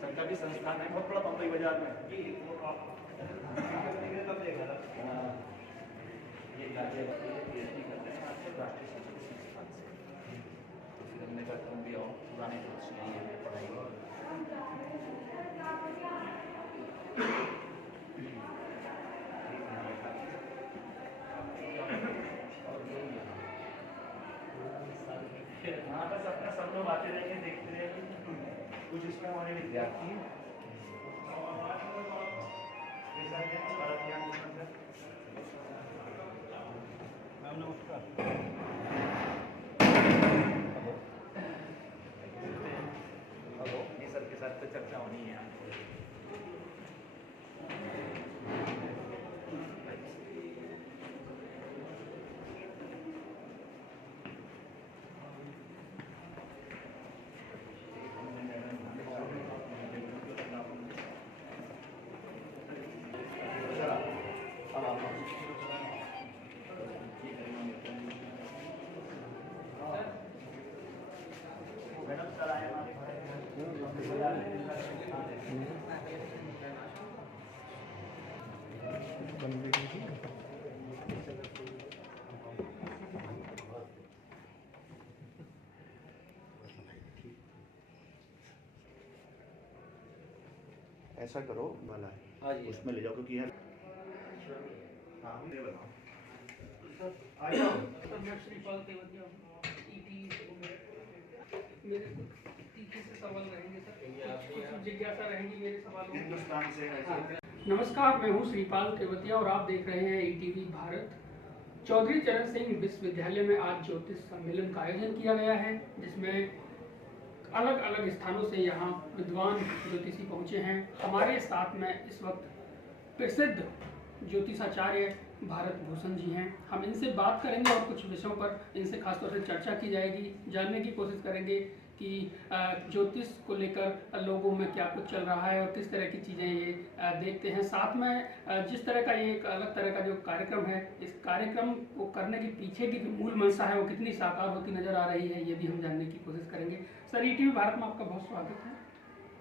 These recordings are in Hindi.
सरकारी संस्थान है बहुत बड़ा बम्बई बाजार में। ये PhD करते हैं राष्ट्रीय संस्कृत संस्थान से। तो फिर हमने कहा तुम भी आओ, पुराने दोस्त यही है पढ़ाई। हाँ बस अपना सब लोग आते रहेंगे, देखते रहेंगे। कुछ इसमें हमारे विद्यार्थी मैम नमस्कार। हेलो, ये सर के साथ तो चर्चा होनी है। ऐसा करो वाला है उसमें ले जाओ क्योंकि यार हाँ ये बताओ सर मैं श्रीपाल तेवतिया मेरे कुछ तीखे से सवाल रहेंगे सर, कुछ जिज्ञासा रहेंगी मेरे सवालों में। हिंदुस्तान से नमस्कार, मैं हूँ श्रीपाल तेवतिया और आप देख रहे हैं ETV भारत। चौधरी चरण सिंह विश्वविद्यालय में आज ज्योतिष सम्मेलन का आयोजन किया गया है, जिसमें अलग अलग स्थानों से यहाँ विद्वान ज्योतिषी पहुँचे हैं। हमारे साथ में इस वक्त प्रसिद्ध ज्योतिषाचार्य भारत भूषण जी हैं। हम इनसे बात करेंगे और कुछ विषयों पर इनसे खासतौर से चर्चा की जाएगी। जानने की कोशिश करेंगे कि ज्योतिष को लेकर लोगों में क्या कुछ चल रहा है और किस तरह की चीज़ें ये देखते हैं। साथ में जिस तरह का ये एक अलग तरह का जो कार्यक्रम है, इस कार्यक्रम को करने के पीछे की जो मूल मंशा है वो कितनी साकार होती नजर आ रही है, ये भी हम जानने की कोशिश करेंगे। सर, ETV भारत में आपका बहुत स्वागत है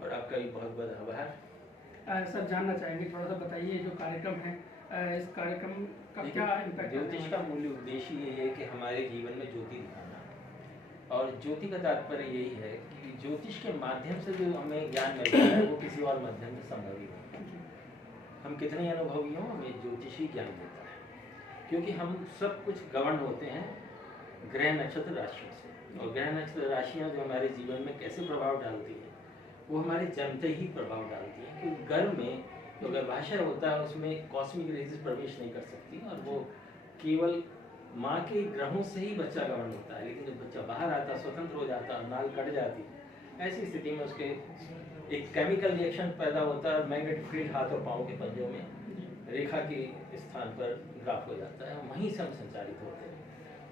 और आपका भी बहुत बहुत आभार। सर, जानना चाहेंगे, थोड़ा सा बताइए जो कार्यक्रम है, इस कार्यक्रम का क्या इम्पैक्ट? ज्योतिष का मूल उद्देश्य ये है कि हमारे जीवन में ज्योति दिखाना, और ज्योति का तात्पर्य यही है कि ज्योतिष के माध्यम से जो हमें ज्ञान मिलता है वो किसी और माध्यम से संभव ही नहीं। हम कितने अनुभवी हों, हमें ज्योतिष ही ज्ञान देता है, क्योंकि हम सब कुछ गवर्न होते हैं ग्रह नक्षत्र राशियों से, और ग्रह नक्षत्र राशियाँ जो हमारे जीवन में कैसे प्रभाव डालती हैं वो हमारे जन्मते ही प्रभाव डालती हैं। क्योंकि गर्भ में जो गर्भाशय होता है उसमें कॉस्मिक रेजेस प्रवेश नहीं कर सकती, और वो केवल माँ के ग्रहों से ही बच्चा गवर्न होता है। लेकिन जब बच्चा बाहर आता, स्वतंत्र हो जाता, नाल कट जाती, ऐसी स्थिति में उसके एक केमिकल रिएक्शन पैदा होता है, मैग्नेटिक फील्ड हाथ और पाँव के पंजों में रेखा के स्थान पर ग्राफ हो जाता है, वहीं से हम संचालित होते हैं।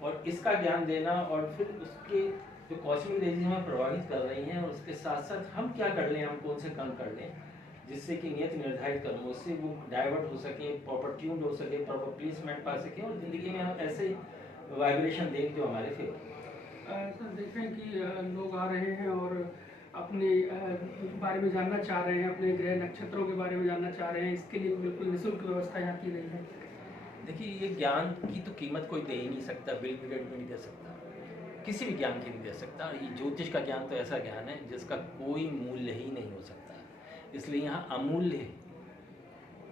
और इसका ज्ञान देना और फिर उसके जो कॉस्मिक रेजेस हमें प्रभावित कर रही हैं और उसके साथ साथ हम क्या कर लें, हम कौन से कर्म कर लें जिससे कि नियत निर्धारित कर्मों से वो डाइवर्ट हो सके, प्रॉपर ट्यून हो सके, प्रॉपर प्लेसमेंट पा सके और ज़िंदगी में हम ऐसे वाइब्रेशन देख जो हमारे फेवर। सर, देख रहे हैं कि लोग आ रहे हैं और अपने बारे में जानना चाह रहे हैं, अपने ग्रह नक्षत्रों के बारे में जानना चाह रहे हैं। इसके लिए बिल्कुल निःशुल्क व्यवस्था यहाँ की गई है। देखिए, ये ज्ञान की तो कीमत कोई दे ही नहीं सकता, बिल गेट्स भी नहीं दे सकता, किसी भी ज्ञान की नहीं दे सकता। ये ज्योतिष का ज्ञान तो ऐसा ज्ञान है जिसका कोई मूल्य ही नहीं हो सकता। इसलिए यहाँ अमूल्य,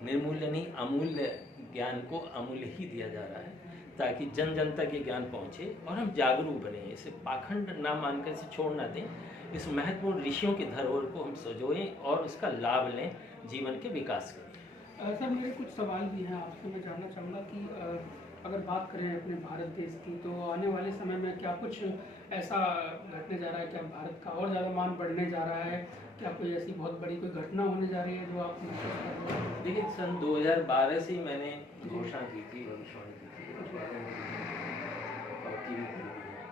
निर्मूल्य नहीं, अमूल्य ज्ञान को अमूल्य ही दिया जा रहा है, ताकि जन जन तक ये ज्ञान पहुँचे और हम जागरूक बने, इसे पाखंड ना मानकर इसे छोड़ ना दें। इस महत्वपूर्ण ऋषियों की धरोहर को हम सजोएं और उसका लाभ लें, जीवन के विकास करें। सर, मेरे कुछ सवाल भी हैं आपसे। मैं जानना चाहूँगा कि अगर बात करें अपने भारत देश की, तो आने वाले समय में क्या कुछ ऐसा घटने जा रहा है? क्या भारत का और ज़्यादा मान बढ़ने जा रहा है? क्या कोई ऐसी बहुत बड़ी कोई घटना होने जा रही है जो आप महसूस कर रहे हैं? देखिए, सन 2012 से ही मैंने घोषणा की थी, भविष्यवाणी की थी और टीवी पर भी है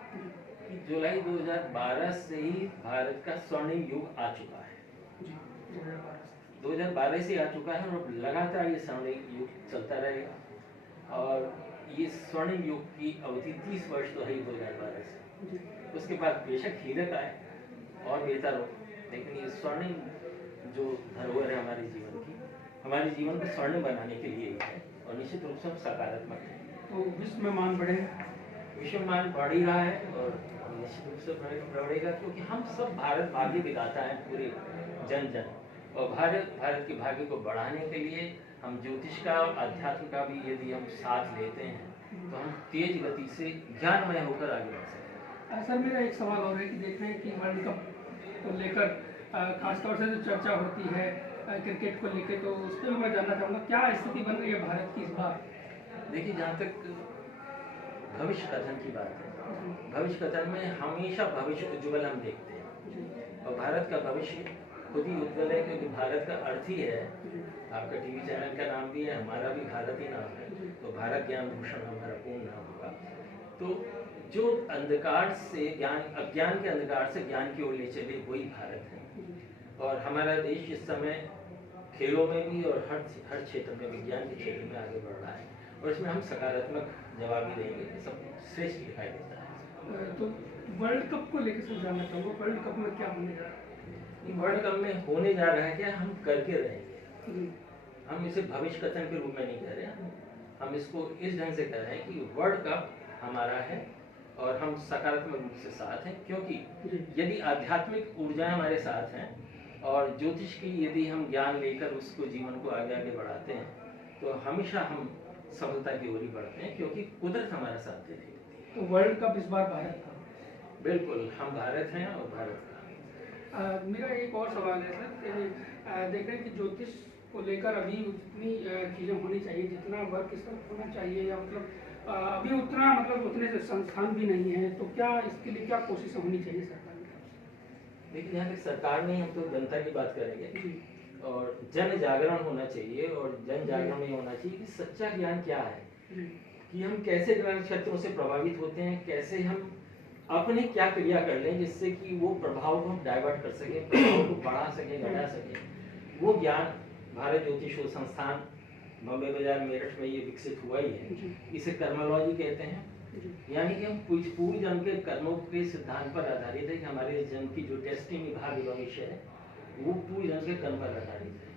कि जुलाई 2012 से ही भारत का स्वर्णिम युग आ चुका है। जी, 2012 2012 से आ चुका है और लगातार ये स्वर्णिम युग चलता रहेगा। और ये स्वर्णिम युग की अवधि 30 वर्ष तो है ही 2012 से। जी, उसके बाद बेशक हीरक आए और बेहतर हो, लेकिन ये स्वर्णिम जो धरोहर है हमारे जीवन की, हमारे जीवन को स्वर्णिम बनाने के लिए ही है और निश्चित रूप से हम सकारात्मक हैं। तो विश्व में मान बढ़े? विश्व में मान बढ़ ही रहा है और निश्चित रूप से बढ़ेगा, क्योंकि हम सब भारत भाग्य विधाता हैं, पूरे जन जन। और भारत के भाग्य को बढ़ाने के लिए हम ज्योतिष का और अध्यात्म का भी यदि हम साथ लेते हैं तो हम तेज गति से ज्ञानमय होकर आगे बढ़ सकते हैं। सर, मेरा एक सवाल और है कि देख रहे हैं कि वर्ल्ड कप को लेकर खासतौर से जो चर्चा होती है क्रिकेट को लेकर, तो उस पर मैं जानना चाहूँगा क्या स्थिति बन रही है भारत की इस बार? देखिए, जहाँ तक भविष्य कथन की बात है, भविष्य कथन में हमेशा भविष्य उज्ज्वल हम देखते हैं और भारत का भविष्य खुद ही उज्ज्वल है, क्योंकि भारत का अर्थ ही है, आपका टीवी चैनल का नाम भी है, हमारा भी भारत ही नाम है, तो भारत ज्ञान भूषण हमारा पूर्ण नाम होगा। तो जो अंधकार से ज्ञान, अज्ञान के अंधकार से ज्ञान की ओर ले चले, वही भारत है। और हमारा देश इस समय खेलों में भी और हर क्षेत्र में, विज्ञान के क्षेत्र में आगे बढ़ रहा है और इसमें हम सकारात्मक जवाब भी देंगे, सब श्रेष्ठ दिखाई देता है। तो वर्ल्ड कप को लेकर से जानना चाहूँगा, वर्ल्ड कप में क्या होने जा रहा है? वर्ल्ड कप में होने जा रहा है क्या, हम करके रहेंगे। हम इसे भविष्य कथन के रूप में नहीं कह रहे हैं, हम इसको इस ढंग से कह रहे हैं कि वर्ल्ड कप हमारा है और हम सकारात्मक रूप से साथ हैं, क्योंकि यदि आध्यात्मिक ऊर्जा हमारे साथ हैं और ज्योतिष की यदि हम ज्ञान लेकर उसको जीवन को आगे आगे बढ़ाते हैं तो हमेशा हम सफलता की ओर ही बढ़ते हैं, क्योंकि कुदरत हमारा साथ दे रही होती है। तो वर्ल्ड कप इस बार भारत का? बिल्कुल, हम भारत हैं और भारत का। मेरा एक और सवाल है सर, देख रहे हैं कि ज्योतिष को लेकर अभी उतनी चीज़ें होनी चाहिए जितना वर्क इस वक्त होना चाहिए, या मतलब अभी उतना मतलब उतने संस्थान भी नहीं है, तो क्या इसके लिए क्या कोशिश होनी चाहिए सरकार की? लेकिन यहाँ तक सरकार में हम तो जनता की बात करेंगे और जन जागरण होना चाहिए, और जन जागरण में होना चाहिए कि सच्चा ज्ञान क्या है, कि हम कैसे ग्रह क्षेत्रों से प्रभावित होते हैं, कैसे हम अपने क्या क्रिया कर लें जिससे कि वो प्रभाव को हम डाइवर्ट कर सकें, प्रभाव को बढ़ा सकें, घटा सकें। वो ज्ञान भारत ज्योतिष संस्थान बॉम्बे बाजार मेरठ में ये विकसित हुआ ही है। इसे कर्मोलॉजी कहते हैं, यानी कि हम पूर्व जन्म के कर्मों के सिद्धांत पर आधारित है कि हमारे जन्म की जो डेस्टिनी भाग्य भविष्य है वो पूर्व जन्म के कर्म पर आधारित है,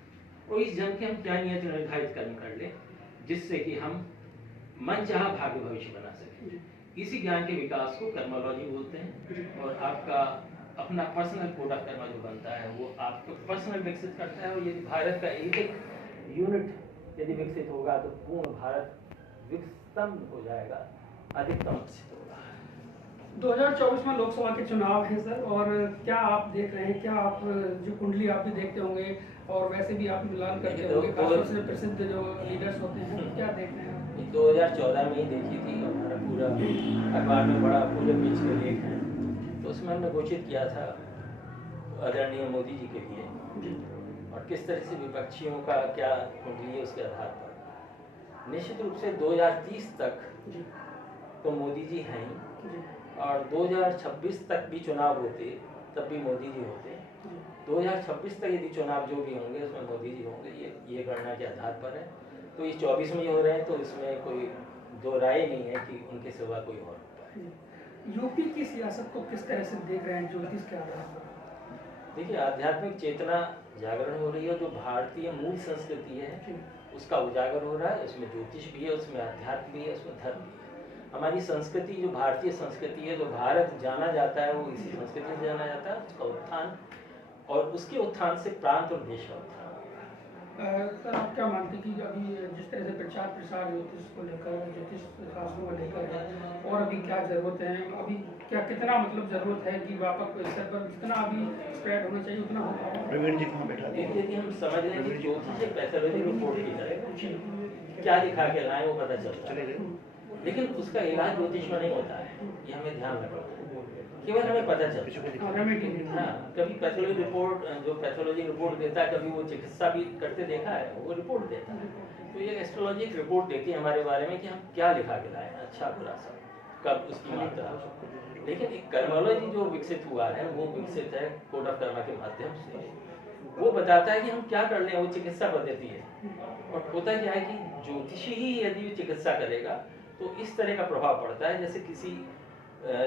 और इस जन्म के हम क्या नियत निर्धारित कर्म कर ले जिससे कि हम मनचाहा भाग्य भविष्य बना सकें। इसी ज्ञान के विकास को कर्मोलॉजी बोलते हैं, और आपका अपना पर्सनल कोड ऑफ कर्म जो बनता है वो आपको पर्सनल विकसित करता है। और यदि भारत का एक एक यूनिट यदि विकसित होगा तो पूर्ण भारत विकसितम हो जाएगा, अधिकतम विकसित होगा। 2024 में लोकसभा के चुनाव हैं सर, और क्या आप देख रहे हैं, क्या आप जो कुंडली आप भी देखते होंगे और वैसे भी आप मिलान करते होंगे, खासतौर से प्रसिद्ध जो लीडर्स होते हैं, क्या देख रहे हैं? 2014 में ही देखी थी, हमारा पूरा अखबार में बड़ा पूरे पेज का लेख है, तो उसमें हमने घोषित किया था आदरणीय मोदी जी के लिए, और किस तरह से विपक्षियों का क्या कुंडली है उसके आधार पर। निश्चित रूप से 2030 तक तो मोदी जी हैं ही, और 2026 तक भी चुनाव होते तब भी मोदी जी होते। 2026 तक यदि चुनाव जो भी होंगे उसमें मोदी जी होंगे, ये गणना के आधार पर है। तो ये 24 में ही हो रहे हैं, तो इसमें कोई दो राय नहीं है कि उनके सिवा कोई और होता है। यूपी की सियासत को किस तरह से देख रहे हैं ज्योतिष के आधार पर? देखिए, आध्यात्मिक चेतना जागरण हो रही है, जो भारतीय मूल संस्कृति है उसका उजागर हो रहा है। उसमें ज्योतिष भी है, उसमें अध्यात्म भी है, उसमें धर्म भी है। हमारी संस्कृति जो भारतीय संस्कृति है, जो भारत जाना जाता है, वो इसी संस्कृति से जाना जाता है। उसका उत्थान और उसके उत्थान से प्रांत और देश का उत्थान। सर, आप क्या मानते हैं कि अभी जिस तरह से प्रचार प्रसार ज्योतिष को लेकर, ज्योतिष शास्त्रों को लेकर है, और अभी क्या जरूरत है, अभी क्या कितना मतलब जरूरत है कि व्यापक स्तर पर जितना अभी स्प्रेड होना चाहिए उतना हो पाएगा? प्रवीण जी कहाँ बैठा है? यदि हम समझ लें कि ज्योतिष एक पैथोलॉजी रिपोर्ट की तरह क्या दिखा के लाए वो पता चलता है। लेकिन उसका इलाज ज्योतिष में नहीं होता है, ये हमें ध्यान रखना है। केवल हमें पता चलता है। हाँ, कभी पैथोलॉजी रिपोर्ट, जो पैथोलॉजी रिपोर्ट देता है, कभी वो चिकित्सा भी करते देखा है, वो रिपोर्ट देता है। तो ये एस्ट्रोलॉजी एक रिपोर्ट देती है हमारे बारे में कि हम क्या लिखा के लाए, अच्छा बुरा सब, कब उसकी मात्रा। लेकिन एक कर्मोलॉजी जो विकसित हुआ है, वो विकसित है कोड ऑफ कर्मा के माध्यम से। वो बताता है कि हम क्या कर लें, वो चिकित्सा पद्धति है। और होता क्या है कि ज्योतिषी ही यदि चिकित्सा करेगा तो इस तरह का प्रभाव पड़ता है, जैसे किसी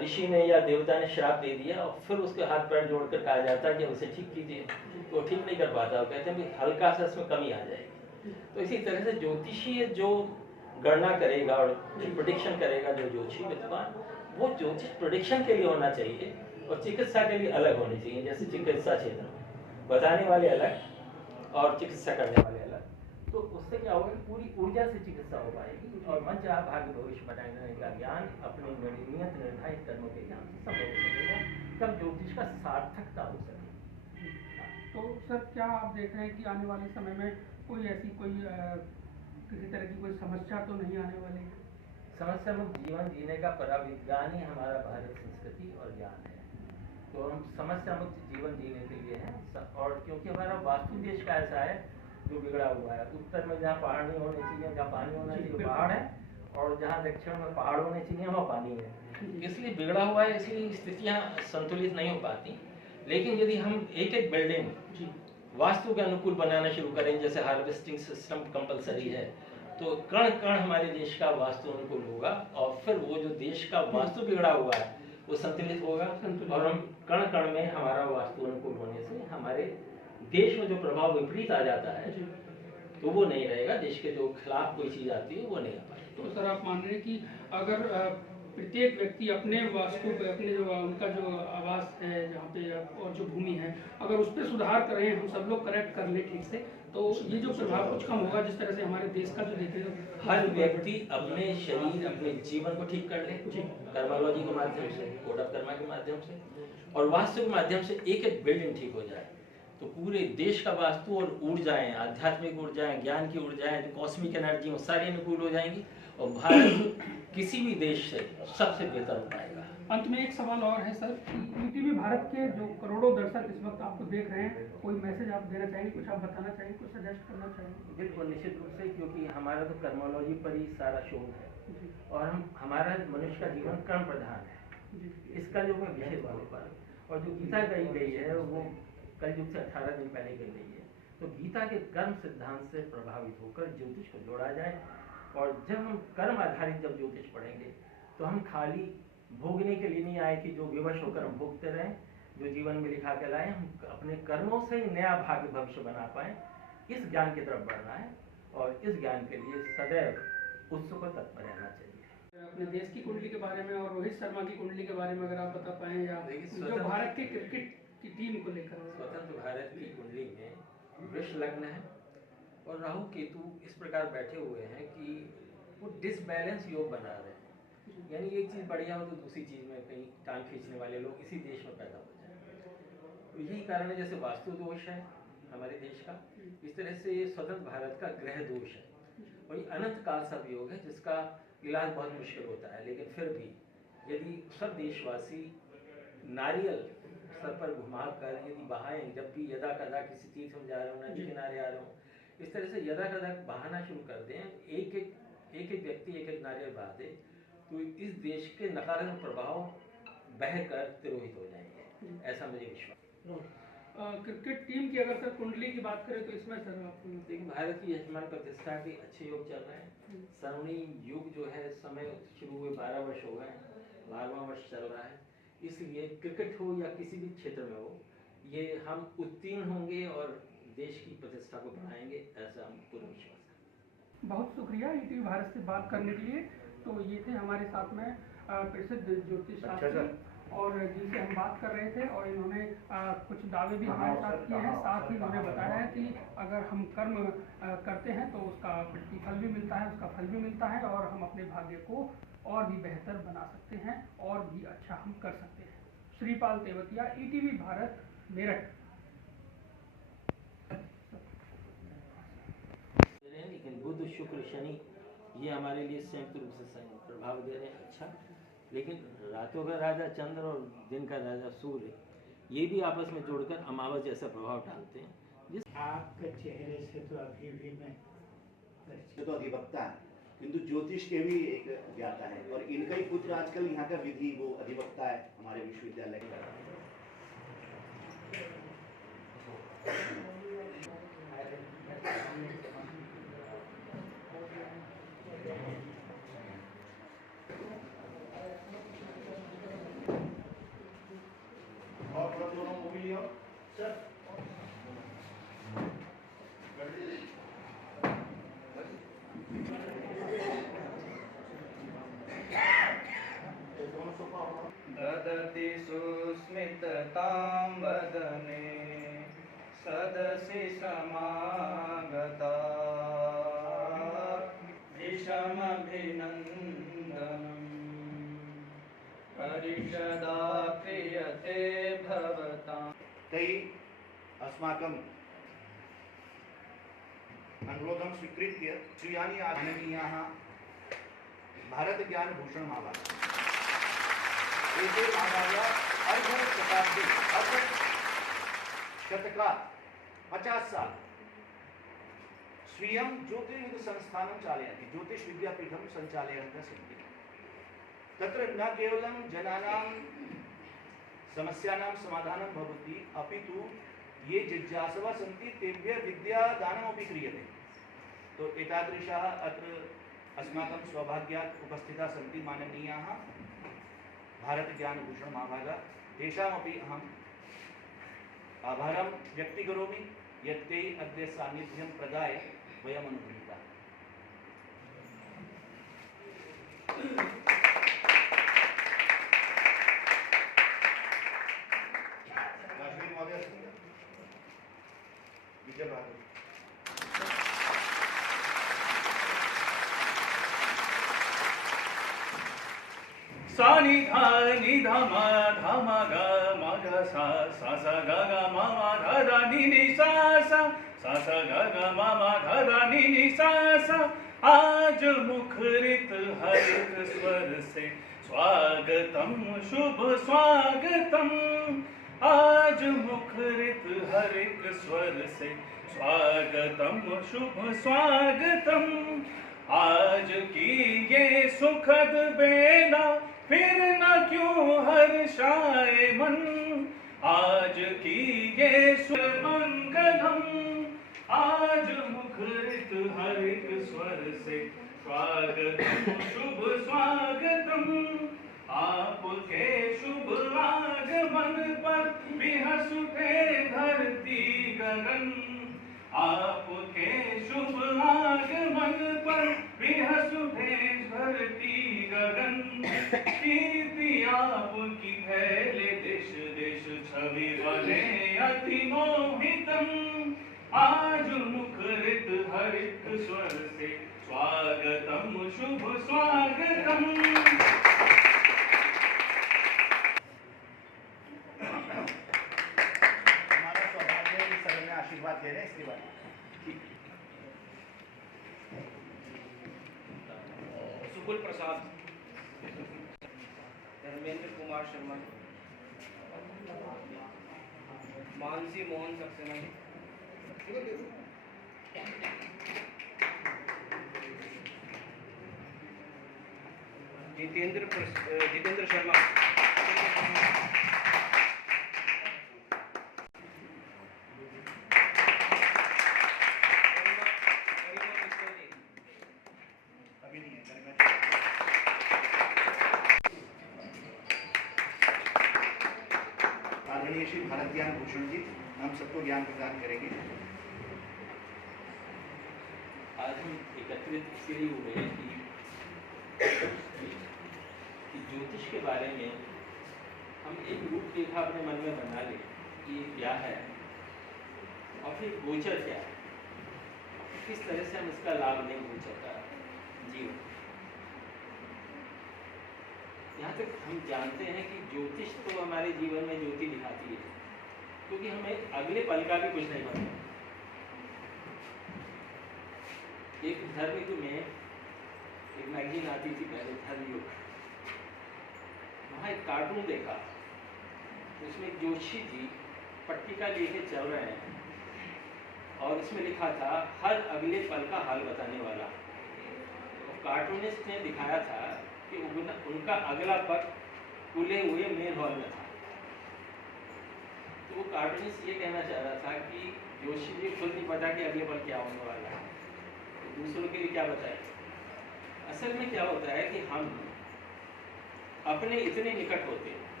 ऋषि ने या देवता ने श्राप दे दिया और फिर उसके हाथ पैर जोड़कर कहा जाता है कि उसे ठीक कीजिए, तो ठीक नहीं कर पाता, कहते हैं कि हल्का सा इसमें कमी आ जाएगी। तो इसी तरह से ज्योतिषी जो गणना करेगा और जो प्रेडिक्शन करेगा, जो ज्योतिषी विद्वान, वो ज्योतिष प्रेडिक्शन के लिए होना चाहिए और चिकित्सा के लिए अलग होनी चाहिए। जैसे चिकित्सा क्षेत्र में बताने वाले अलग और चिकित्सा करने वाले अलग, तो उससे क्या होगा, पूरी ऊर्जा से चिकित्सा हो पाएगी और मन चाहा भाग्य भविष्य बनाने का ज्ञान अपने नियत निर्धारित कर्मों के ज्ञान से संभव हो सकेगा, तब ज्योतिष का सार्थकता हो सकेगी। तो सर क्या आप देख रहे हैं कि आने वाले समय में कोई ऐसी किसी तरह की कोई समस्या तो नहीं आने वाली है? समस्या मुक्त जीवन जीने का पराविज्ञान ही हमारा भारत संस्कृति और ज्ञान है। तो हम समस्या मुक्त जीवन जीने के लिए हैं। और क्योंकि हमारा वास्तु देश का ऐसा है जो बिगड़ा हुआ है, उत्तर में जहाँ पहाड़ नहीं होने चाहिए, जहाँ पानी होना चाहिए पहाड़ है, और जहाँ दक्षिण में पहाड़ होने चाहिए वहाँ पानी है। इसलिए बिगड़ा हुआ है, इसलिए स्थितियाँ संतुलित नहीं हो पाती। लेकिन यदि हम एक एक बिल्डिंग वास्तु के अनुकूल बनाना शुरू करें, जैसे हार्वेस्टिंग सिस्टम कंपलसरी है, तो कण कण हमारे देश का वास्तु अनुकूल होगा और फिर वो जो देश का वास्तु बिगड़ा हुआ है वो संतुलित होगा। और हम कण कण में हमारा वास्तु अनुकूल होने से हमारे देश में जो प्रभाव विपरीत आ जाता है तो वो नहीं रहेगा, देश के जो खिलाफ कोई चीज आती है वो नहीं आ पाएगी। तो सर आप मान रहे हैं कि अगर प्रत्येक व्यक्ति अपने वास्तु पे, अपने जो उनका जो आवास है जहाँ पे और जो भूमि है, अगर उस पर सुधार करें, हम सब लोग करेक्ट कर ले ठीक से, तो ये जो प्रभाव कुछ कम होगा। जिस तरह से हमारे देश का जो देखे हर व्यक्ति अपने शरीर, अपने जीवन को ठीक कर ले, कर्मोलॉजी के माध्यम से, कोड ऑफ कर्मा के माध्यम से और वास्तु के माध्यम से एक एक बिल्डिंग ठीक हो जाए, तो पूरे देश का वास्तु और ऊर्जाएं, आध्यात्मिक ऊर्जाएं, ज्ञान की ऊर्जाएं, जो कॉस्मिक एनर्जी, वो सारी अनुकूल हो जाएंगी और भारत किसी भी देश से सबसे बेहतर हो पाएगा। अंत में एक सवाल और है सर, ईटीवी भारत के जो करोड़ों दर्शक इस वक्त आपको देख रहे हैं, कोई मैसेज आप देना चाहेंगे, कुछ आप बताना चाहेंगे, कुछ सजेस्ट करना चाहेंगे? बिल्कुल, निश्चित रूप से, क्योंकि हमारा तो कर्मोलॉजी पर ही सारा शोध है और हमारा मनुष्य का जीवन कर्म प्रधान है। इसका जो मैं विषय तौर पर, और जो गीता कही गई है वो कलयुग से 18 दिन पहले कही गई है, तो गीता के कर्म सिद्धांत से प्रभावित होकर ज्योतिष को जोड़ा जाए। और जब हम कर्म आधारित जब ज्योतिष पढ़ेंगे तो हम खाली भोगने के लिए नहीं आए कि जो विवश होकर हम भोगते रहें, जो जीवन में लिखा के लाए, हम अपने कर्मों से ही नया भाग्य भविष्य बना पाए। इस ज्ञान की तरफ बढ़ना है और इस ज्ञान के लिए सदैव उत्सुक और तत्पर रहना चाहिए। अपने देश की कुंडली के बारे में और रोहित शर्मा की कुंडली के बारे में अगर आप बता पाएं, या जो भारत के क्रिकेट की टीम को लेकर। स्वतंत्र भारत की कुंडली में वृष लग्न है और राहु केतु इस प्रकार बैठे हुए हैं कि वो डिसबैलेंस योग बना रहे हैं, यानी एक चीज़ बढ़िया हो तो दूसरी चीज़ में कहीं टांग खींचने वाले लोग इसी देश में पैदा हो जाए। तो यही कारण है, जैसे वास्तु दोष है हमारे देश का, इस तरह से ये स्वतंत्र भारत का ग्रह दोष है और ये अनंत काल सब योग है जिसका इलाज बहुत मुश्किल होता है। लेकिन फिर भी यदि सब देशवासी नारियल सर पर घुमा कर यदि बहाएं, जब भी यदा कदा किसी तीर्थ में जा रहे हो, नदी किनारे आ रहे हो, इस तरह से यदा कदा बहाना शुरू कर दें, एक एक व्यक्ति एक एक नारियल बहा दे, तो इस देश के नकारात्मक प्रभाव बहकर तिरोहित हो जाएंगे, ऐसा मुझे विश्वास। क्रिकेट टीम की अगर सर कुंडली की बात करें तो इसमें सर आप देखिए भारत की यजमान प्रतिष्ठा के अच्छे योग चल रहे हैं। श्रवणी युग जो है समय शुरू हुए 12 वर्ष हो गए, 12वां वर्ष चल रहा है, इसलिए क्रिकेट हो या किसी भी क्षेत्र में हो, ये हम उत्तीर्ण होंगे और देश की प्रतिष्ठा को बढ़ाएंगे, ऐसा हम पूरा विश्वास है। बहुत शुक्रिया ईटीवी भारत से बात करने के लिए। तो ये थे हमारे साथ में प्रसिद्ध ज्योतिष शास्त्री और जिनसे हम बात कर रहे थे, और इन्होंने कुछ दावे भी हमारे साथ किए हैं। साथ ही इन्होंने बताया है कि अगर हम कर्म करते हैं तो उसका प्रतिफल भी मिलता है, उसका फल भी मिलता है, और हम अपने भाग्य को और भी बेहतर बना सकते हैं और भी अच्छा हम कर सकते हैं। श्रीपाल तेवतिया, ईटीवी भारत, मेरठ। लेकिन बुध शुक्र शनि ये हमारे लिए संयुक्त रूप से प्रभाव दे रहे हैं। अच्छा, लेकिन रातों का राजा चंद्र और दिन का राजा सूर्य ये भी आपस में जोड़कर अमावस जैसा प्रभाव डालते हैं। आपके चेहरे से तो अभी भी मैं ये तो अधिवक्ता है, किंतु ज्योतिष के भी एक ज्ञाता है और इनका ही पुत्र आजकल यहाँ का विधि वो अधिवक्ता है हमारे विश्वविद्यालय का। और थोड़ा दोनों मूवी लियो सर। ददति सुस्मिततां वदने सदसि समागता विषमभिनन्दनं परिषदा क्रियते भवतां। तै अस्माकं अनुरोधं स्वीकृत्य श्रियानि आननीयाः भारतज्ञानभूषण महाभागा एते महाभागा अर्धशताब्दी अर्धशतकात् 50 साल स्वीयं ज्योतिर्विद्संस्थानं चालयन्ति, ज्योतिषविद्यापीठं सञ्चालयन्तः सन्ति। तत्र न केवलं जनानां समस्यानां समाधानं भवति, अपि तु ये जिज्ञासवः सन्ति तेभ्यः विद्यादानमपि क्रियते। तो एतादृशाः अत्र अस्माकं सौभाग्यात् उपस्थिताः सन्ति माननीयाः भारतज्ञानभूषण महाभागा। तेषामपि अहम् आभारं व्यक्तीकरोमि यत् ते अद्य सान्निध्यं प्रदाय वयम् अनुगृहीताः। राजवीर महोदय विजय बहादुर सा नि धा नि ध म ध म ग म ग सा सा सा ग ग म म ध ध नि नि सा सा सा सा ग ग म म ध ध नि नि सा सा। आज मुखरित हरित स्वर से स्वागतम शुभ स्वागतम। आज मुखरित हरित स्वर से स्वागतम शुभ स्वागतम। आज की ये सुखद बेला फिर न क्यों हर्षाए मन। आज की ये मंगलम। आज मुखरित हरित स्वर से स्वागतम शुभ स्वागतम। आपके शुभ आगमन पर बिहस उठे धरती गगन। आपके शुभ आगमन पर बिहस उठे धरती गगन। कीर्ति आपकी फैले देश देश छवि बने अति मोहितम। आज मुखरित हरित स्वर से स्वागतम शुभ स्वागतम। हमारा सौभाग्य है, सर में आशीर्वाद दे रहे हैं इसके बाद। सुकुल प्रसाद, धर्मेंद्र कुमार शर्मा, मानसी मोहन सक्सेना, जितेंद्र शर्मा, अभी नहीं है घर में। आदरणीय श्री भारत ज्ञान भूषण जी हम सबको ज्ञान प्रदान करेंगे। आज हम एकत्रित इसलिए हुए हैं कि ज्योतिष के बारे में हम एक रूपरेखा अपने मन में बना लें कि ये क्या है और फिर गोचर क्या है, किस तरह से हम इसका लाभ लें गोचर का जीवन। यहाँ तक हम जानते हैं कि ज्योतिष तो हमारे जीवन में ज्योति दिखाती है, क्योंकि हमें अगले पल का भी कुछ नहीं पता। एक धर्म में एक मैगजीन आती थी पहले, धर्मयुग, वहाँ एक कार्टून देखा, उसमें एक जोशी जी पट्टिका लेके चल रहे हैं और उसमें लिखा था हर अगले पल का हाल बताने वाला। और कार्टूनिस्ट ने दिखाया था कि उनका अगला पल खुले हुए मेन हॉल में था। तो वो कार्टूनिस्ट ये कहना चाह रहा था कि जोशी जी खुद नहीं पता कि अगले पल क्या होने वाला है, तो दूसरों के लिए क्या बताएं। असल में क्या होता है कि हम अपने इतने निकट होते हैं,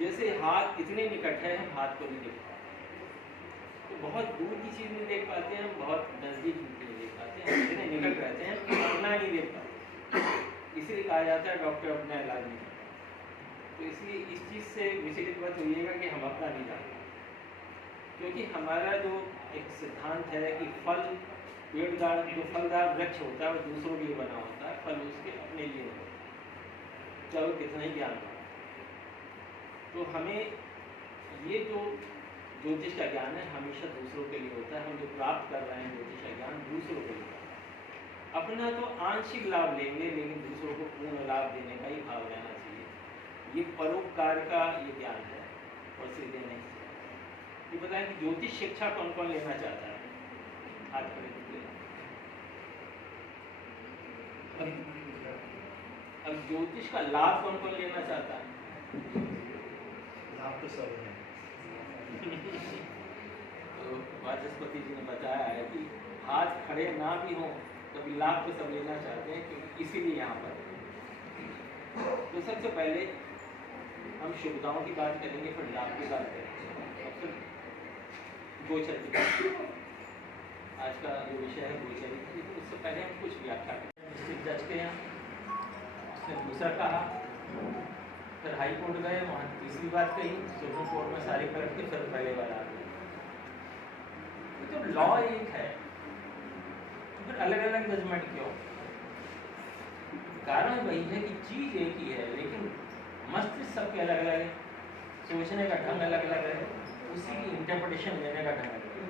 जैसे हाथ इतने निकट है, हम हाथ को नहीं देख पाते, तो बहुत दूर की चीज़ नहीं देख पाते हैं, हम बहुत नज़दीक की नहीं देख पाते हैं, इतने निकट रहते हैं अपना नहीं देख पाते। इसीलिए कहा जाता है डॉक्टर अपना इलाज नहीं करता। तो इसलिए इस चीज़ से विचलित मत होइएगा कि हम अपना नहीं जानते, क्योंकि हमारा जो एक सिद्धांत है कि फल पेड़दार जो फलदार वृक्ष होता है वो दूसरों के लिए बना होता है, फल उसके अपने लिए नहीं होता, चाहे वो कितना ही ज्ञान हो। तो हमें ये जो ज्योतिष का ज्ञान है हमेशा दूसरों के लिए होता है। हम जो प्राप्त कर रहे हैं ज्योतिष का ज्ञान दूसरों के लिए, अपना तो आंशिक लाभ लेंगे, लेकिन दूसरों को पूर्ण लाभ देने का ही भाव रहना चाहिए। ये परोपकार का ये ज्ञान है और सीधे नहीं। ये बताएं कि ज्योतिष शिक्षा कौन कौन लेना चाहता है, हाथ खड़े करके। अब ज्योतिष का लाभ कौन कौन लेना चाहता है? लाभ तो सब है। तो वाचस्पति जी ने बताया है कि हाथ खड़े ना भी हों तभी लाभ तो सब लेना चाहते हैं, क्योंकि इसीलिए यहाँ पर। तो सबसे पहले हम शुभताओं की बात करेंगे, फिर लाभ की बात करेंगे और फिर गोचर की बात। आज का जो विषय है गोचर की, तो उससे पहले हम कुछ व्याख्या करें। डिस्ट्रिक्ट जज के यहाँ उसने दूसरा कहा, फिर हाई कोर्ट गए, वहाँ तीसरी बात कही, सुप्रीम कोर्ट में सारी पलट के फिर पहले वाला आ गया। तो जब लॉ एक है तो फिर अलग अलग जजमेंट क्यों? कारण वही है कि चीज एक ही है, लेकिन मस्तिष्क सबके अलग अलग है, सोचने का ढंग अलग अलग है, उसी की इंटरप्रिटेशन लेने का ढंग अलग है,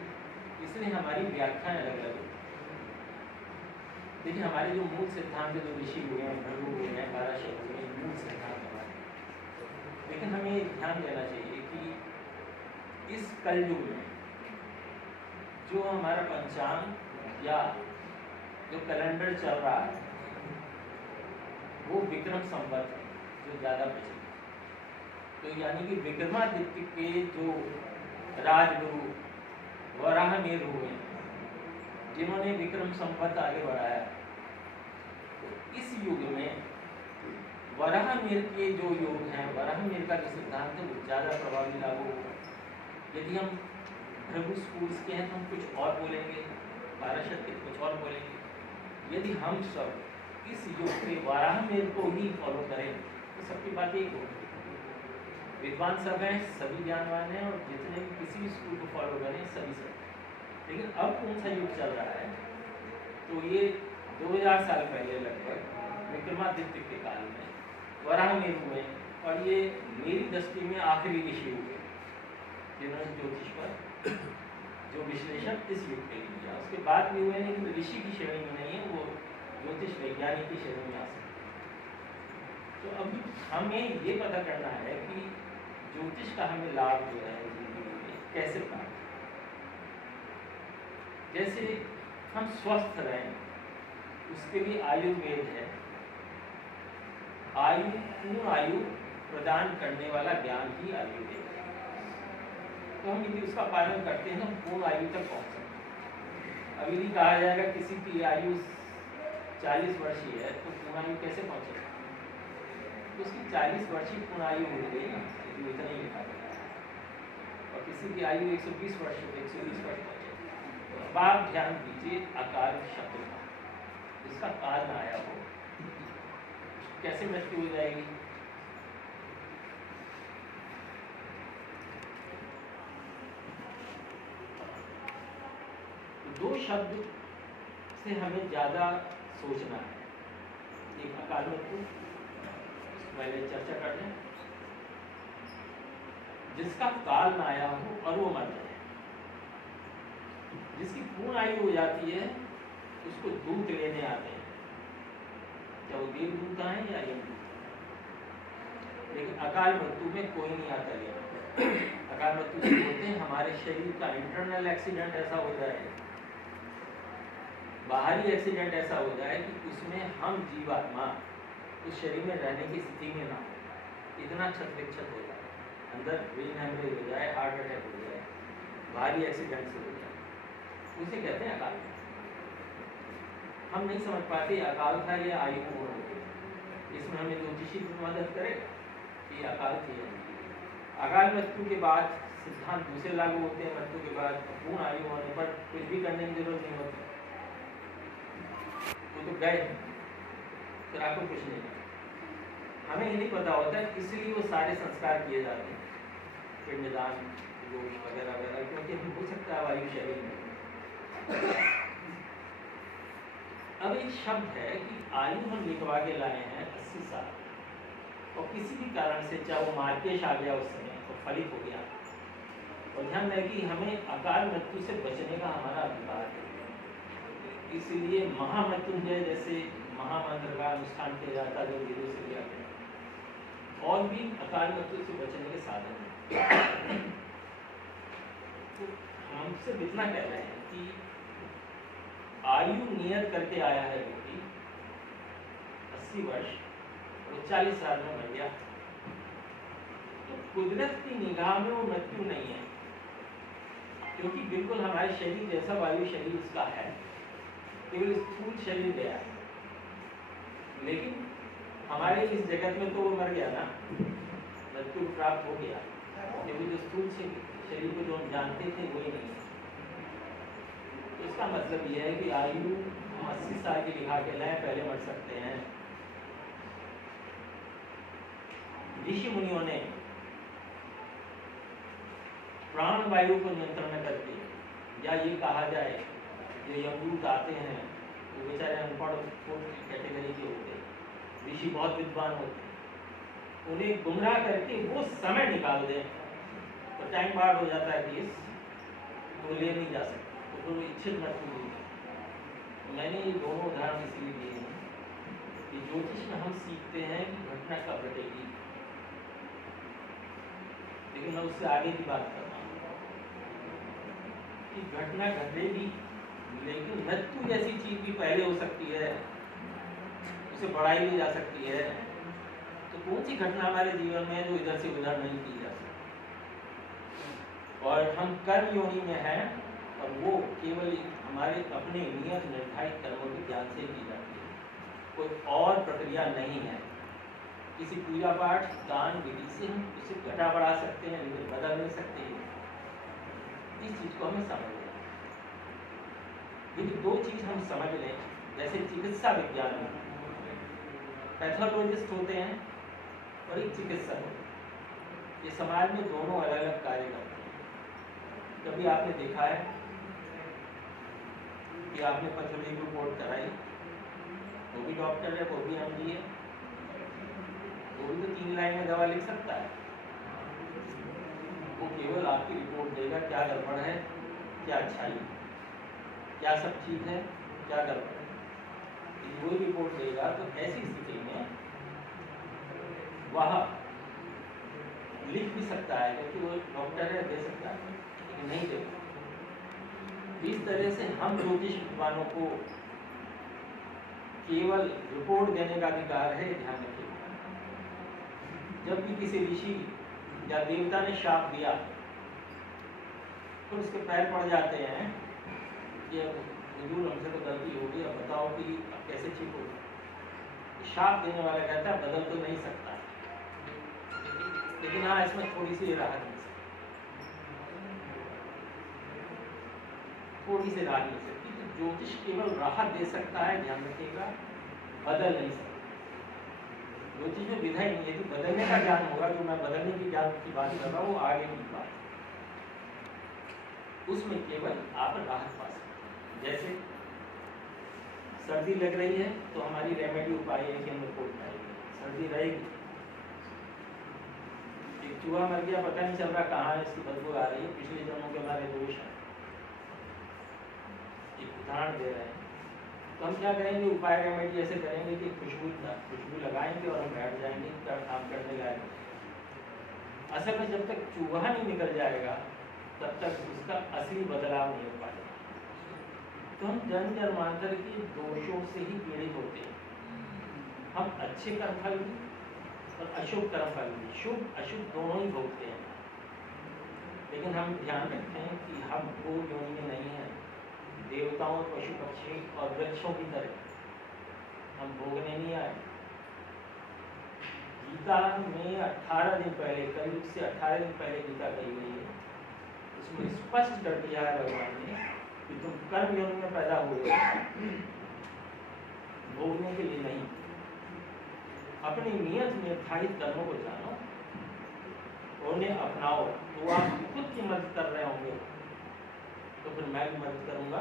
इसलिए हमारी व्याख्याएं अलग अलग है। देखिए हमारे जो मूल सिद्धांत जो ऋषि हुए हैं, भृगु हुए हैं, पाराशर हुए हैं, मूल सिद्धांत हमारे, लेकिन हमें ये ध्यान देना चाहिए कि इस कलयुग में जो हमारा पंचांग या जो कैलेंडर चल रहा है वो विक्रम संवत है, जो ज़्यादा प्रचलित है। तो यानी कि विक्रमादित्य के जो राजगुरु वराहमिहिर हुए, जिन्होंने विक्रम संवत आगे बढ़ाया, तो इस युग में वराहमिहिर के जो योग हैं, वराहमिहिर का जो सिद्धांत है वो ज़्यादा प्रभावी लागू होगा। यदि हम भृगु स्कूल्स के हैं तो हम कुछ और बोलेंगे, पाराशर के कुछ और बोलेंगे। यदि हम सब इस योग के वराहमिहिर को ही फॉलो करें तो सबकी बात एक होगी। विद्वान सब हैं, सभी ज्ञानवान हैं, और जितने भी किसी भी स्कूल को फॉलो करें सभी सब। लेकिन अब कौन सा युग चल रहा है? तो ये 2000 साल पहले लगभग विक्रमादित्य के काल में वराहमिहिर हुए, और ये मेरी दृष्टि में आखिरी ऋषि हुए जिन्होंने ज्योतिष पर जो विश्लेषण इस युग के लिए किया। उसके बाद भी हुए, लेकिन ऋषि की श्रेणी में नहीं है, वो ज्योतिष वैज्ञानिक की श्रेणी में आ सकते। तो अभी हमें ये पता करना है कि ज्योतिष का हमें लाभ जो है कैसे प्राप्त। जैसे हम स्वस्थ रहें उसके लिए आयुर्वेद है, आयु पूर्ण आयु प्रदान करने वाला ज्ञान ही आयुर्वेद है। तो हम यदि उसका पालन करते हैं तो पूर्ण आयु तक पहुँच सकते हैं। अब यदि कहा जाएगा किसी की आयु 40 वर्ष ही है तो पूर्ण आयु कैसे पहुँचेगा? तो उसकी 40 वर्ष ही पूर्ण आयु हो गई ना, यदि इतना ही लिखा गया है। और किसी की आयु 120 वर्ष हो, 120 वर्ष पहुँचे। तो अब आप ध्यान दीजिए अकाल शब्द का, इसका काल ना आया हो, कैसे मृत्यु हो जाएगी? दो शब्द से हमें ज़्यादा सोचना है। एक अकाल मृत्यु, पहले चर्चा कर लें, जिसका काल ना आया हो और वो मर जाए। जिसकी पूर्ण आयु हो जाती है उसको दूत लेने आते हैं, क्या वो देवदूत आए या यमदूत? लेकिन अकाल मृत्यु में कोई नहीं आता लेने। अकाल मृत्यु से बोलते हैं हमारे शरीर का इंटरनल एक्सीडेंट ऐसा हो जाए, बाहरी एक्सीडेंट ऐसा हो जाए कि उसमें हम जीवात्मा उस शरीर में रहने की स्थिति में ना हो, इतना क्षत विक्षत हो जाए, अंदर ब्रेन हेमरेज हो जाए, हार्ट अटैक हो जाए, भारी एक्सीडेंट से हो जाए, उसे कहते हैं अकाल। हम नहीं समझ पाते अकाल था या आयु पूर्ण हो गई। इसमें हमें ज्योतिषी की मदद करे कि अकाल थी। अकाल मृत्यु के बाद सिद्धांत दूसरे लागू होते हैं। मृत्यु के बाद पूर्ण आयु होने पर कुछ भी करने की जरूरत नहीं होती, वो तो गए, फिर आपको कुछ नहीं करना। हमें ये नहीं पता होता इसलिए वो सारे संस्कार किए जाते हैं, पिंडदान, गोश वगैरह वगैरह, क्योंकि हम हो सकता है वायु शरीर में। अब एक शब्द है कि आयु हम लिखवा के लाए हैं 80 साल, और किसी भी कारण से चाहे वो मार्केश आ गया उस समय तो फलित हो गया, और ध्यान रहे कि हमें अकाल मृत्यु से बचने का हमारा अधिकार है। इसलिए महामृत्युंजय जैसे महामंत्र का अनुष्ठान किया जाता है जो वेदों से लिया गया, और भी अकाल मृत्यु से बचने के साधन हैं। तो हमसे इतना कह रहे हैं कि आयु नियत करके आया है व्यक्ति 80 वर्ष, वो 40 साल में मर गया, तो कुदरत की निगाह में वो मृत्यु नहीं है, क्योंकि बिल्कुल हमारे शरीर जैसा वायु शरीर उसका है, केवल स्थूल शरीर गया है। लेकिन हमारे इस जगत में तो वो मर गया ना, मृत्यु प्राप्त हो गया, क्योंकि जो स्थूल शरीर को जो हम जानते थे वही नहीं है। तो इसका मतलब यह है कि आयु हम 80 साल की लिखा के लाए, पहले मर सकते हैं। ऋषि मुनियों ने प्राण वायु को नियंत्रण में करके, या ये कहा जाए जो यमदूत आते हैं वो बेचारे अनपढ़ कैटेगरी के होते हैं, ऋषि बहुत विद्वान होते हैं, उन्हें गुमराह करके वो समय निकाल दें तो टाइम बार हो जाता है केस, तो ले नहीं जा सकते, तो वो इच्छित मृत्यु दी। मैंने ये दोनों उदाहरण इसलिए दिए हैं कि ज्योतिष में हम सीखते हैं कि घटना कब घटेगी, लेकिन मैं उससे आगे की बात कर रहा हूँ कि घटना घटेगी, लेकिन मृत्यु जैसी चीज भी पहले हो सकती है, उसे बढ़ाई भी जा सकती है। तो कौन सी घटना हमारे जीवन में जो इधर से उधर नहीं की जा सकती, और हम कर्म योनि में हैं, और वो केवल हमारे अपने नियत निर्धारित कर्मों के ज्ञान से की जाती है, कोई और प्रक्रिया नहीं है। किसी पूजा पाठ दान विधि से हम उसे घटा बढ़ा सकते हैं, लेकिन बदल नहीं सकते। इस चीज को हमें समझ लें। लेकिन दो चीज हम समझ लें, जैसे चिकित्सा विज्ञान में पैथोलॉजिस्ट होते हैं और एक चिकित्सक होते हैं, ये समाज में दोनों अलग अलग कार्य करते हैं। कभी आपने देखा है कि आपने पैथोलॉजी रिपोर्ट कराई, वो भी डॉक्टर है, वो भी एमडी है, वो भी तो 3 लाइन में दवा लिख सकता है। वो केवल आपकी रिपोर्ट देगा, क्या गड़बड़ है, क्या अच्छाई है, क्या सब ठीक है, क्या गड़बड़ है, वो रिपोर्ट देगा। तो ऐसी स्थिति में वह लिख भी सकता है, क्योंकि वो डॉक्टर है, दे सकता है, लेकिन नहीं दे सकता। इस तरह से हम ज्योतिष विद्वानों को केवल रिपोर्ट देने का अधिकार है, ध्यान रखिए। जब भी किसी ऋषि या देवता ने शाप दिया तो उसके पैर पड़ जाते हैं कि अब हुजूर हमसे तो गलती हो गई, अब बताओ कि अब कैसे ठीक होगा। शाप देने वाला कहता है बदल तो नहीं सकता, लेकिन हाँ इसमें थोड़ी सी राहत मिल सकती, थोड़ी सी राहत मिल सकती। तो ज्योतिष केवल राहत दे सकता है, ध्यान रखिएगा, बदल नहीं सकता। ज्योतिष में विधा ही नहीं है, यदि बदलने का ज्ञान होगा, जो मैं बदलने की ज्ञान की बात कर रहा हूँ वो आगे की बात, उसमें केवल आप राहत पा सकते हैं। जैसे सर्दी लग रही है तो हमारी रेमेडी उपाय है कि हम रिपोर्ट करेंगे, सर्दी रहेगी। एक चूहा मर गया, पता नहीं चल रहा कहाँ है, इसकी बदबू आ रही है, पिछले जन्मों के हमारे दोष हैं। एक उदाहरण दे रहे हैं। तो हम क्या करेंगे, उपाय रेमेडी ऐसे करेंगे कि खुशबू लगाएंगे और हम बैठ जाएंगे, काम करने लायक। असल में जब तक चूहा नहीं निकल जाएगा तब तक उसका असली बदलाव नहीं हो पाएगा। तो हम जन्म जन्मांतर के दोषों से ही पीड़ित होते हैं। हम अच्छे कर्म फल भी और अशुभ कर्म फल भी, शुभ अशुभ दोनों ही भोगते हैं। लेकिन हम ध्यान रखें कि हम वो योनि में नहीं हैं, देवताओं, पशु पक्षी और वृक्षों की तरह हम भोगने नहीं आए। गीता में 18 दिन पहले, कलयुग से 18 दिन पहले गीता कही गई है। उसमें स्पष्ट कर दिया है भगवान ने कि तुम कर्म योनि में पैदा हुए भोगने के लिए नहीं। अपनी नियत निर्धारित कर्मों को जानो और उन्हें अपनाओ। तो आप खुद की मदद कर रहे होंगे तो फिर मैं भी मदद करूंगा,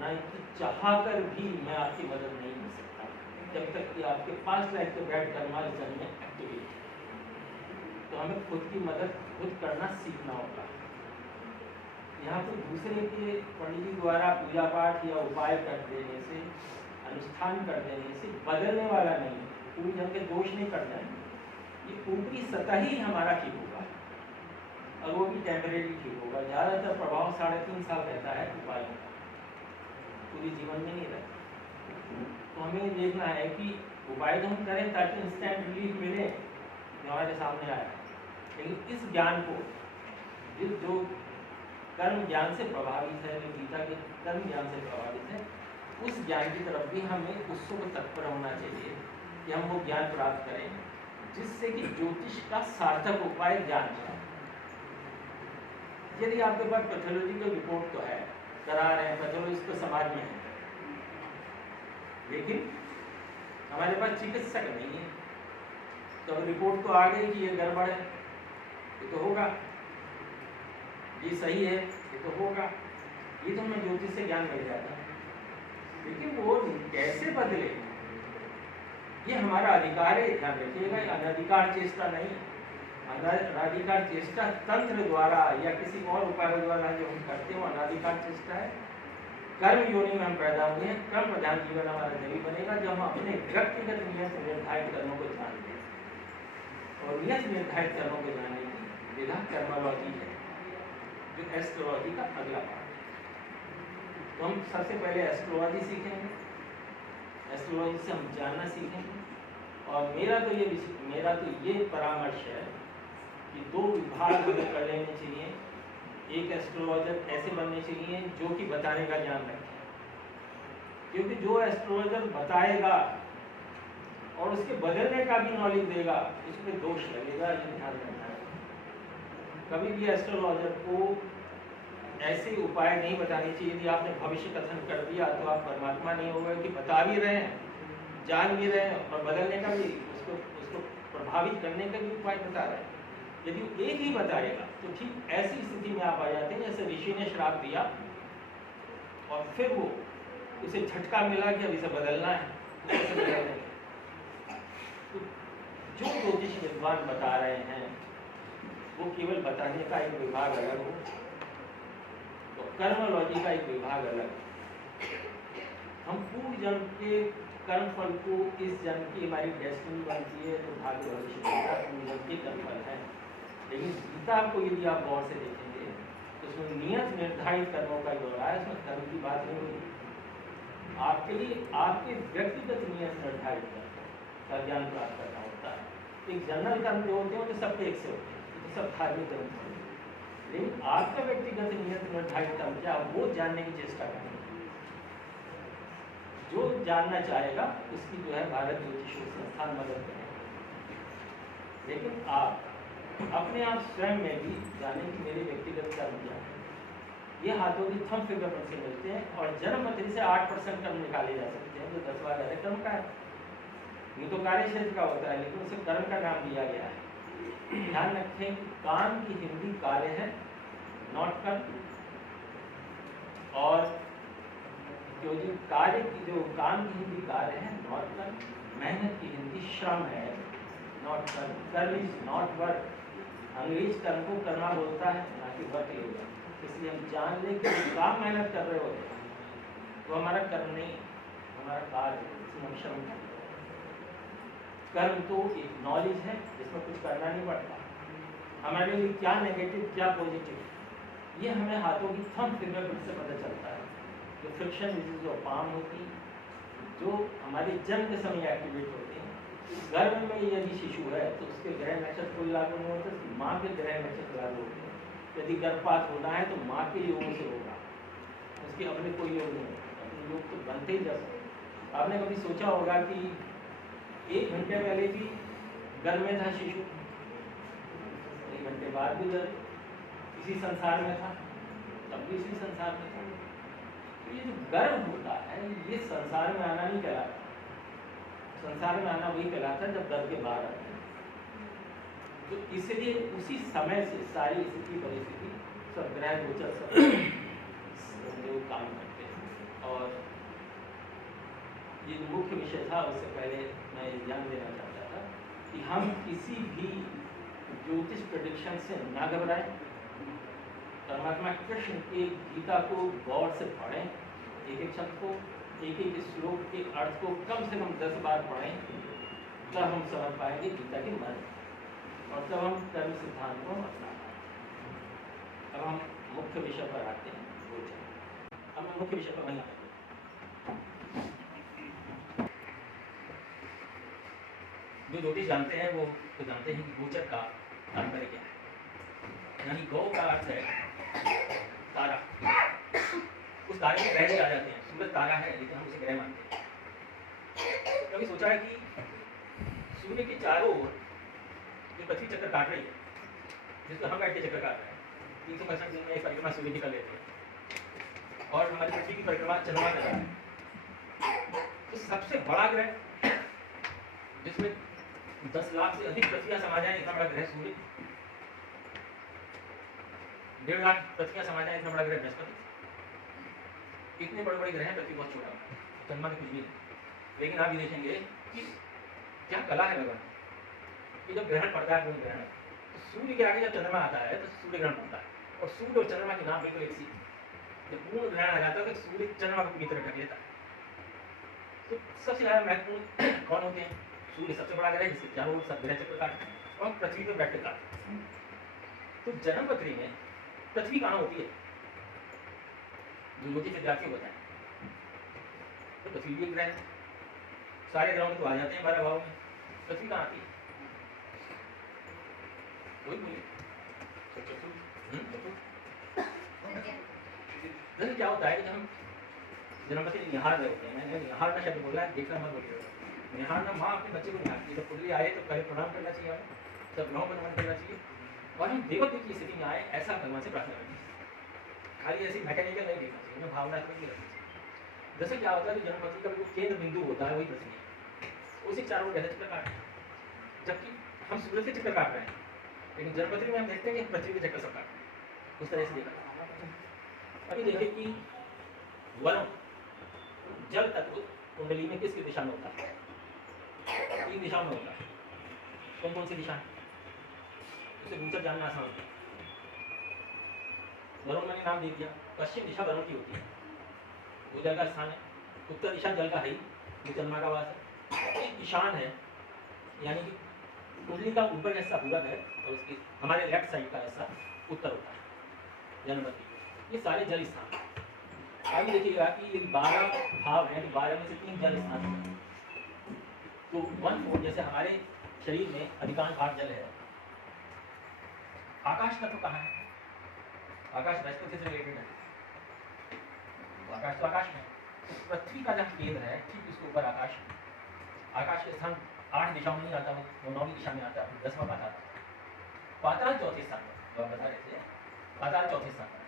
नहीं कि चाहकर भी मैं आपकी मदद नहीं कर सकता जब तक कि आपके पास लाइफ के बैठ कर हमारे जन्म में एक्टिवेट। तो हमें खुद की मदद खुद करना सीखना होगा। यहाँ पर दूसरे के पंडित जी द्वारा पूजा पाठ या उपाय कर देने से, अनुष्ठान कर देने से बदलने वाला नहीं, पूरी जन के दोष नहीं कर जाएंगे। ये ऊपरी सतह ही हमारा ठीक होगा और वो भी टेम्परेरी ठीक होगा। ज़्यादातर प्रभाव 3.5 साल रहता है उपायों का, पूरी जीवन में नहीं रहता। तो हमें देखना है कि उपाय तो हम करें ताकि इंस्टेंट रिलीफ मिले जो हमारे सामने आया, लेकिन इस ज्ञान को जो कर्म ज्ञान से प्रभावित है, जो गीता के कर्म ज्ञान से प्रभावित है, उस ज्ञान की तरफ भी हमें उत्सुक तत्पर होना चाहिए कि हम वो ज्ञान प्राप्त करें जिससे कि ज्योतिष का सार्थक उपाय ज्ञान है। यदि आपके पास पैथोलॉजिकल रिपोर्ट तो है, करा रहे हैं, पैथोलॉजिस्ट तो समाज में है, लेकिन हमारे पास चिकित्सक नहीं है, तो रिपोर्ट तो आ गई कि ये गड़बड़ है, ये तो होगा, ये सही है, ये तो होगा, ये तो हमें ज्योतिष से ज्ञान मिल जाता है। लेकिन वो कैसे बदले, ये हमारा अधिकार है, ध्यान रखिएगा। अनधिकार चेष्टा नहीं, अनाधिकार चेष्टा तंत्र द्वारा या किसी और उपाय द्वारा जो हम करते हैं वो अनाधिकार चेष्टा है। कर्म योनि में हम पैदा हुए हैं, कर्म प्रधान जीवन हमारा तभी बनेगा जब हम अपने व्यक्तिगत नियत निर्धारित कर्मों को जानते हैं। और नियत निर्धारित कर्मों को जानने की विधा कर्मोलॉजी है, जो एस्ट्रोलॉजी का अगला पार्ट। तो हम सबसे पहले एस्ट्रोलॉजी सीखेंगे, एस्ट्रोलॉजी से हम जानना सीखेंगे। और मेरा तो ये परामर्श है कि 2 विभाग हमें कर लेने चाहिए। एक एस्ट्रोलॉजर ऐसे बनने चाहिए जो कि बताने का ज्ञान रखे, क्योंकि जो एस्ट्रोलॉजर बताएगा और उसके बदलने का भी नॉलेज देगा, उस पर दोष लगेगा, ये ध्यान रखना है। कभी भी एस्ट्रोलॉजर को ऐसे उपाय नहीं बताने चाहिए। यदि आपने भविष्य कथन कर दिया तो आप परमात्मा नहीं हो गए कि बता भी रहे हैं, जान भी रहे हैं और बदलने का भी, उसको प्रभावित करने का भी उपाय बता रहे हैं। यदि एक ही बताएगा तो ठीक ऐसी स्थिति में आप आ जाते हैं जैसे ऋषि ने श्राप दिया और फिर वो उसे झटका मिला कि अब इसे बदलना है। तो जो ज्योतिष विद्वान बता रहे हैं वो केवल बताने का एक विभाग अलग हो, तो कर्मोलॉजी का एक विभाग अलग। हम पूर्व जन्म के कर्म फल को इस जन्म की हमारी डेस्टिनी बनती है, तो भाग्य भविष्य पूर्व जन्म के कर्म फल है। लेकिन गीता को यदि आप गौर से देखेंगे तो उसमें नियत निर्धारित कर्मों का जो रहा है, उसमें कर्म की बात नहीं होती। आपके लिए आपके व्यक्तिगत नियत निर्धारित कर्म का ज्ञान प्राप्त करना होता है। एक जनरल कर्म जो होते हैं वो तो सबके एक से होते हैं, तो सब धार्मिक कर्म होते हैं, लेकिन आपका व्यक्तिगत नियत निर्धारित कर्म क्या, वो जानने की चेष्टा करें। जो जानना चाहेगा उसकी जो है भारत ज्योतिष संस्थान मदद करेगा। लेकिन आप अपने आप स्वयं में भी जाने कि मेरे व्यक्तिगत कर्म क्या है। ये हाथों की थंब फिंगरप्रिंट से मिलते हैं और जन्म मथनी से 8% कर्म निकाले जा सकते हैं, जो 10वां है कर्म का है। ये तो कार्य क्षेत्र का होता है, लेकिन उसे कर्म का नाम दिया गया है। ध्यान रखें कि काम की हिंदी कार्य है, नॉट कर्म। और जो कार्य की जो काम की हिंदी कार्य है नॉट कर्म। मेहनत की हिंदी श्रम है, नॉट कर्म। कर्म इज नॉट वर्क। अंग्रेज कर्म को कर्मा बोलता है, ना कि वर्क लेगा। इसलिए हम जान लें कि काम मेहनत कर रहे होते हैं तो हमारा कर्म नहीं, हमारा कार्य है जिसमें हम श्रम करते हैं। कर्म तो एक नॉलेज है जिसमें कुछ करना नहीं पड़ता। हमारे लिए क्या नेगेटिव क्या पॉजिटिव ये हमें हाथों की थंब फिंगरप्रिंट से पता चलता है। जो फ्रिक्शन डिजीज और पाम होती जो हमारे जन्म के समय एक्टिवेट होते हैं। गर्भ में यदि शिशु है तो उसके ग्रह नक्षत्र कोई लागू नहीं होता, माँ के ग्रह नक्षत्र लागू होते हैं। यदि गर्भपात होना है तो माँ के योगों से होगा, उसके अपने कोई योग नहीं होता। अपने योग तो बनते ही जब आपने कभी सोचा होगा कि 1 घंटे पहले भी गर्भ में था शिशु, 1 घंटे बाद भी गर्भ इसी संसार में था, तब भी इसी संसार में था। तो ये जो गर्भ होता है ये संसार में आना नहीं कहलाता। संसार में आना वही कहलाता है जब गर्भ के बाहर आते हैं। तो इसलिए उसी समय से सारी स्थिति परिस्थिति सब ग्रह गोचर सब लोग काम करते हैं। और ये मुख्य विषय था, उससे पहले मैं ये ध्यान देना चाहता था कि हम किसी भी ज्योतिष प्रेडिक्शन से ना घबराएं। परमात्मा कृष्ण के गीता को गौर से पढ़ें, एक एक शब्द को, एक एक श्लोक के अर्थ को कम से कम 10 बार पढ़ें, तब हम समझ पाएंगे गीता के मर्म और तब हम कर्म सिद्धांत को अपना पाएंगे। अब हम मुख्य विषय पर आते हैं। अब हम मुख्य विषय पर वहीं आते हैं। जो ज्योतिष जानते हैं वो तो जानते हैं कि गोचर का तात्पर्य क्या है। यानी गौ का अर्थ है तारा। उस तारे में ग्रह भी आ जाते हैं। सूरज तारा है लेकिन हम उसे ग्रह मानते हैं। कभी सोचा है कि सूर्य के चारों ओर जो पृथ्वी चक्कर काट रही है, जिसको हम बैठ के चक्कर काट रहे हैं, 365 दिन में एक परिक्रमा सूर्य की कर लेते हैं और हमारी पृथ्वी की परिक्रमा चंद्रमा कर रहा है। तो सबसे बड़ा ग्रह जिसमें 10 लाख से अधिक पृथ्वियां समा जाए इतना बड़ा ग्रह सूर्य, 1.5 लाख पृथ्वियां समा जाए इतना बड़ा ग्रह बृहस्पति। इतने बड़े बड़े ग्रह हैं, पृथ्वी बहुत छोटा है, चंद्रमा के कुछ भी नहीं। लेकिन आप ये देखेंगे कि क्या कला है भगवान कि जब ग्रहण पड़ता है पूर्ण ग्रहण तो सूर्य के आगे जब चंद्रमा आता है तो सूर्य ग्रहण पड़ता है और सूर्य और चंद्रमा के नाम बिल्कुल एक सी। जब पूर्ण ग्रहण आ जाता है तो सूर्य चंद्रमा को पूरी तरह ढक लेता है। तो सबसे ज़्यादा महत्वपूर्ण कौन होते हैं? सूर्य सबसे बड़ा ग्रह जिसके चारों ओर सब ग्रह चक्कर काटते हैं और पृथ्वी पर बैठ कर काटते हैं। तो जन्म पत्री में पृथ्वी कहाँ होती है? जो ज्योतिष विद्यार्थी होता है तो पृथ्वी भी ग्रह है। सारे ग्रहों तो आ जाते हैं 12 भाव में, पृथ्वी कहाँ आती है? कोई बोले जैसे क्या होता है कि जब हम जन्मपति निहार रहे होते हैं, मैंने निहार का शब्द बोला है, देखना मत बोलिएगा। निहारना माँ अपने बच्चे को निहारती है। जब कुंडली आए तो पहले प्रणाम करना चाहिए, हमें सब ग्रहों पर नमन करना चाहिए और हम देवत्व की स्थिति में आए ऐसा भगवान से प्रार्थना करनी चाहिए। खाली ऐसी मैकेनिकल नहीं देखना चाहिए, हमें भावनात्मक नहीं रखनी चाहिए। जैसे क्या होता है कि जन्मपति का जो केंद्र बिंदु होता है वही पृथ्वी है, उसी चारों ग्रह चक्कर काट रहे हैं। जबकि हम सूरज के चक्कर काट रहे हैं लेकिन जन्मपत्री में हम देखते हैं कि पृथ्वी के चक्कर सब काट रहे हैं। उस तरह से देखा अभी देखिए कि वरुण जल तत्व कुंडली में किसकी दिशा में होता है? 3 दिशाओं में होता है। कौन कौन सी दिशा है? उसे गोचर जानना आसान होता है। वरुण मैंने नाम दे दिया, पश्चिम दिशा वरुण की होती है, वो जल का स्थान है। उत्तर दिशा जल का है ही, जो चंद्रमा का वास है। ईशान है यानी कि कुंडली का ऊपर हिस्सा पूरब है और उसकी हमारे लेफ्ट साइड का हिस्सा उत्तर होता है जन्मपति। ये सारे जल स्थान। आगे देखिएगा कि ये 12 भाव हैं, 12 में से 3 जल स्थान हैं। तो 1/4 जैसे हमारे शरीर में अधिकांश भाग जल है। आकाश तत्व कहाँ है? आकाश बृहस्पति से रिलेटेड है। तो आकाश तो आकाश में, तो पृथ्वी का जहाँ केंद्र है ठीक उसके ऊपर आकाश है। आकाश के स्थान 8 दिशाओं में नहीं आता, वो 9वीं दिशा में आता है, 10वां पाताल। पाताल चौथे स्थान पर, जो आप बता रहे थे, पाताल चौथे स्थान पर।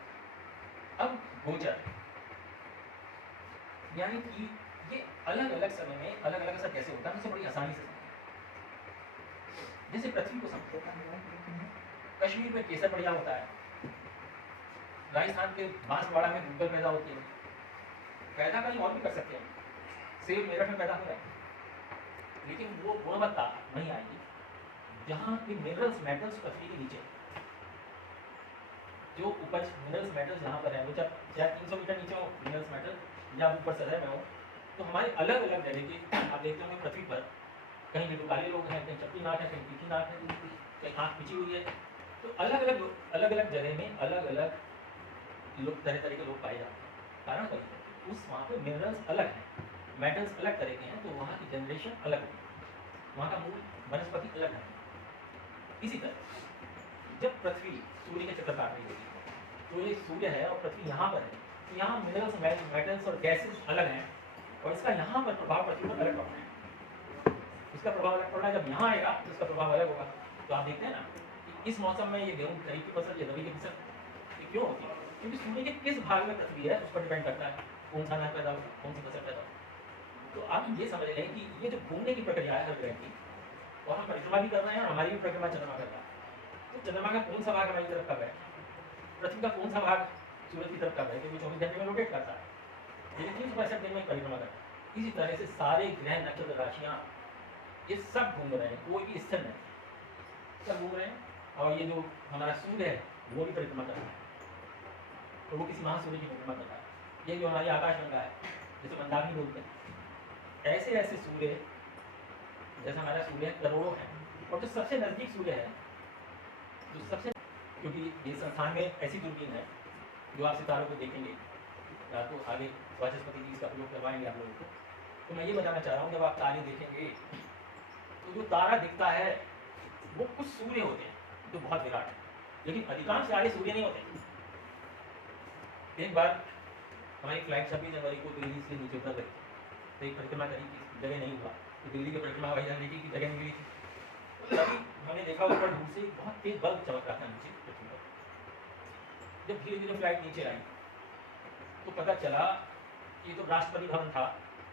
अब गोचर यानी कि ये अलग अलग समय में अलग अलग असर कैसे होता है उसे बड़ी आसानी से समझें। जैसे पृथ्वी को समझो, कश्मीर में केसर बढ़िया होता है, राजस्थान के बांसवाड़ा में गूगल पैदा होती है। पैदा कहीं और भी कर सकते हैं, सेब मेरठ में पैदा हो रहा है, लेकिन वो गुणवत्ता नहीं आएगी जहाँ की मिनरल्स मेटल्स पृथ्वी के नीचे जो उपज मिनरल्स मेटल्स जहाँ पर है, वो चाहे 300 मीटर नीचे हो मिनरल्स मेटल या ऊपर सतह में हो, तो तो हमारे अलग अलग जगह के आप देखते होंगे पृथ्वी पर कहीं भी काले लोग हैं, कहीं चपटी नाक है, कहीं तीखी नाक है, कहीं आँख पिची हुई है। तो अलग अलग जगह में अलग अलग लोग तरह तरह के लोग पाए जाते हैं। कारण वही है कि उस वहाँ पे मिनरल्स अलग हैं, मेटल्स अलग तरह के हैं, तो वहाँ की जनरेशन अलग है, वहाँ का मूल वनस्पति अलग है। इसी तरह जब पृथ्वी सूर्य के चक्कर काट रही होती है, तो ये सूर्य है और पृथ्वी यहाँ पर है, तो यहाँ मिनरल्स मेटल्स और गैसेस अलग हैं और इसका यहाँ पर प्रभाव पृथ्वी पर अलग पड़ रहा है। इसका प्रभाव अलग पड़ रहा है, जब यहाँ आएगा तो इसका प्रभाव अलग होगा। तो आप देखते हैं ना कि इस मौसम में ये गेहूँ खरीफ की फसल, ये रबी की फसल, ये क्यों होती है? क्योंकि सूर्य के किस भाग में पृथ्वी है उस पर डिपेंड करता है कौन सा अनाज पैदा होगा, कौन सी फसल पैदा होगी। तो आप ये समझ लें कि ये जो घूमने की प्रक्रिया है हर ग्रह की, और हम परिक्रमा भी कर रहे हैं और हमारी भी परिक्रमा चंद्रमा कर रहा है, तो चंद्रमा का कौन सा भाग हमारी तरफ कब है, पृथ्वी का कौन सा भाग सूरज की तरफ कब है, क्योंकि 24 घंटे में रोटेट करता है, लेकिन 365 दिन में परिक्रमा करता है। इसी तरह से सारे ग्रह नक्षत्र राशियाँ ये सब घूम रहे हैं, कोई भी स्थिर नहीं, सब घूम रहे हैं। और ये जो हमारा सूर्य है वो भी परिक्रमा कर रहा है, तो वो किसी महासूर्य की परिक्रमा कर रहा है। ये जो हमारी आकाशगंगा है जिसे मंदाकिनी बोलते हैं, ऐसे ऐसे सूर्य, जैसे हमारा सूर्य करोड़ों है, और जो सबसे नज़दीक सूर्य है, जो सबसे, क्योंकि ये संस्थान में ऐसी दूरबीन है जो आप सितारों को देखेंगे, या तो आगे वाचस्पति जी इसका प्रयोग करवाएंगे आप लोगों को। तो मैं ये बताना चाह रहा हूँ, जब आप तारे देखेंगे तो जो तारा दिखता है वो कुछ सूर्य होते हैं जो बहुत विराट है, लेकिन अधिकांश सारे सूर्य नहीं होते। एक बार हमारी फ्लाइट 26 जनवरी को दिल्ली से नीचे उतर गई, तो एक परिक्रमा करी की जगह नहीं हुआ, तो दिल्ली की परिक्रमा हवाई जहाज की जगह निकली थी। तभी हमने देखा ऊपर दूर से बहुत तेज बल्ब चमक रहा था नीचे पृथ्वी पर। जब धीरे धीरे फ्लाइट नीचे आई तो पता चला कि तो राष्ट्रपति भवन था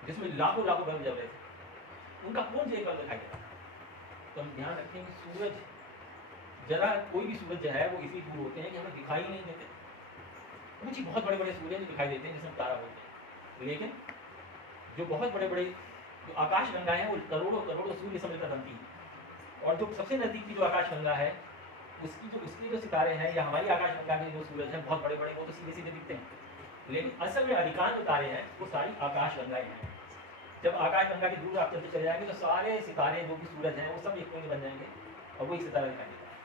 जिसमें लाखों लाखों बल्ब जल रहे थे, उनका कौन एक बल्ब दिखाई दे रहा। तो हम ध्यान रखें कि सूरज, जरा कोई भी सूरज जो है वो इसी दूर होते हैं कि हमें दिखाई नहीं देते। कुछ ही बहुत बड़े बड़े सूरज दिखाई देते हैं जिसमें तारा बोलते हैं, लेकिन जो बहुत बड़े बड़े जो आकाश गंगाएं हैं वो करोड़ों करोड़ों सूर्य से मिलकर बनती हैं। और जो सबसे नजदीक की जो आकाश गंगा है उसके जो सितारे हैं या हमारी आकाश गंगा के जो सूरज हैं बहुत बड़े बड़े, वो तो सीधे सीधे दिखते हैं, लेकिन असल में अधिकांश जो तारे हैं वो सारी आकाश गंगाएं हैं। जब आकाश गंगा के दूर आप चलते चले जाएंगे तो सारे सितारे जो भी सूरज हैं वो सब एक कोने बन जाएंगे और वो एक सितारा दिखाई देता है।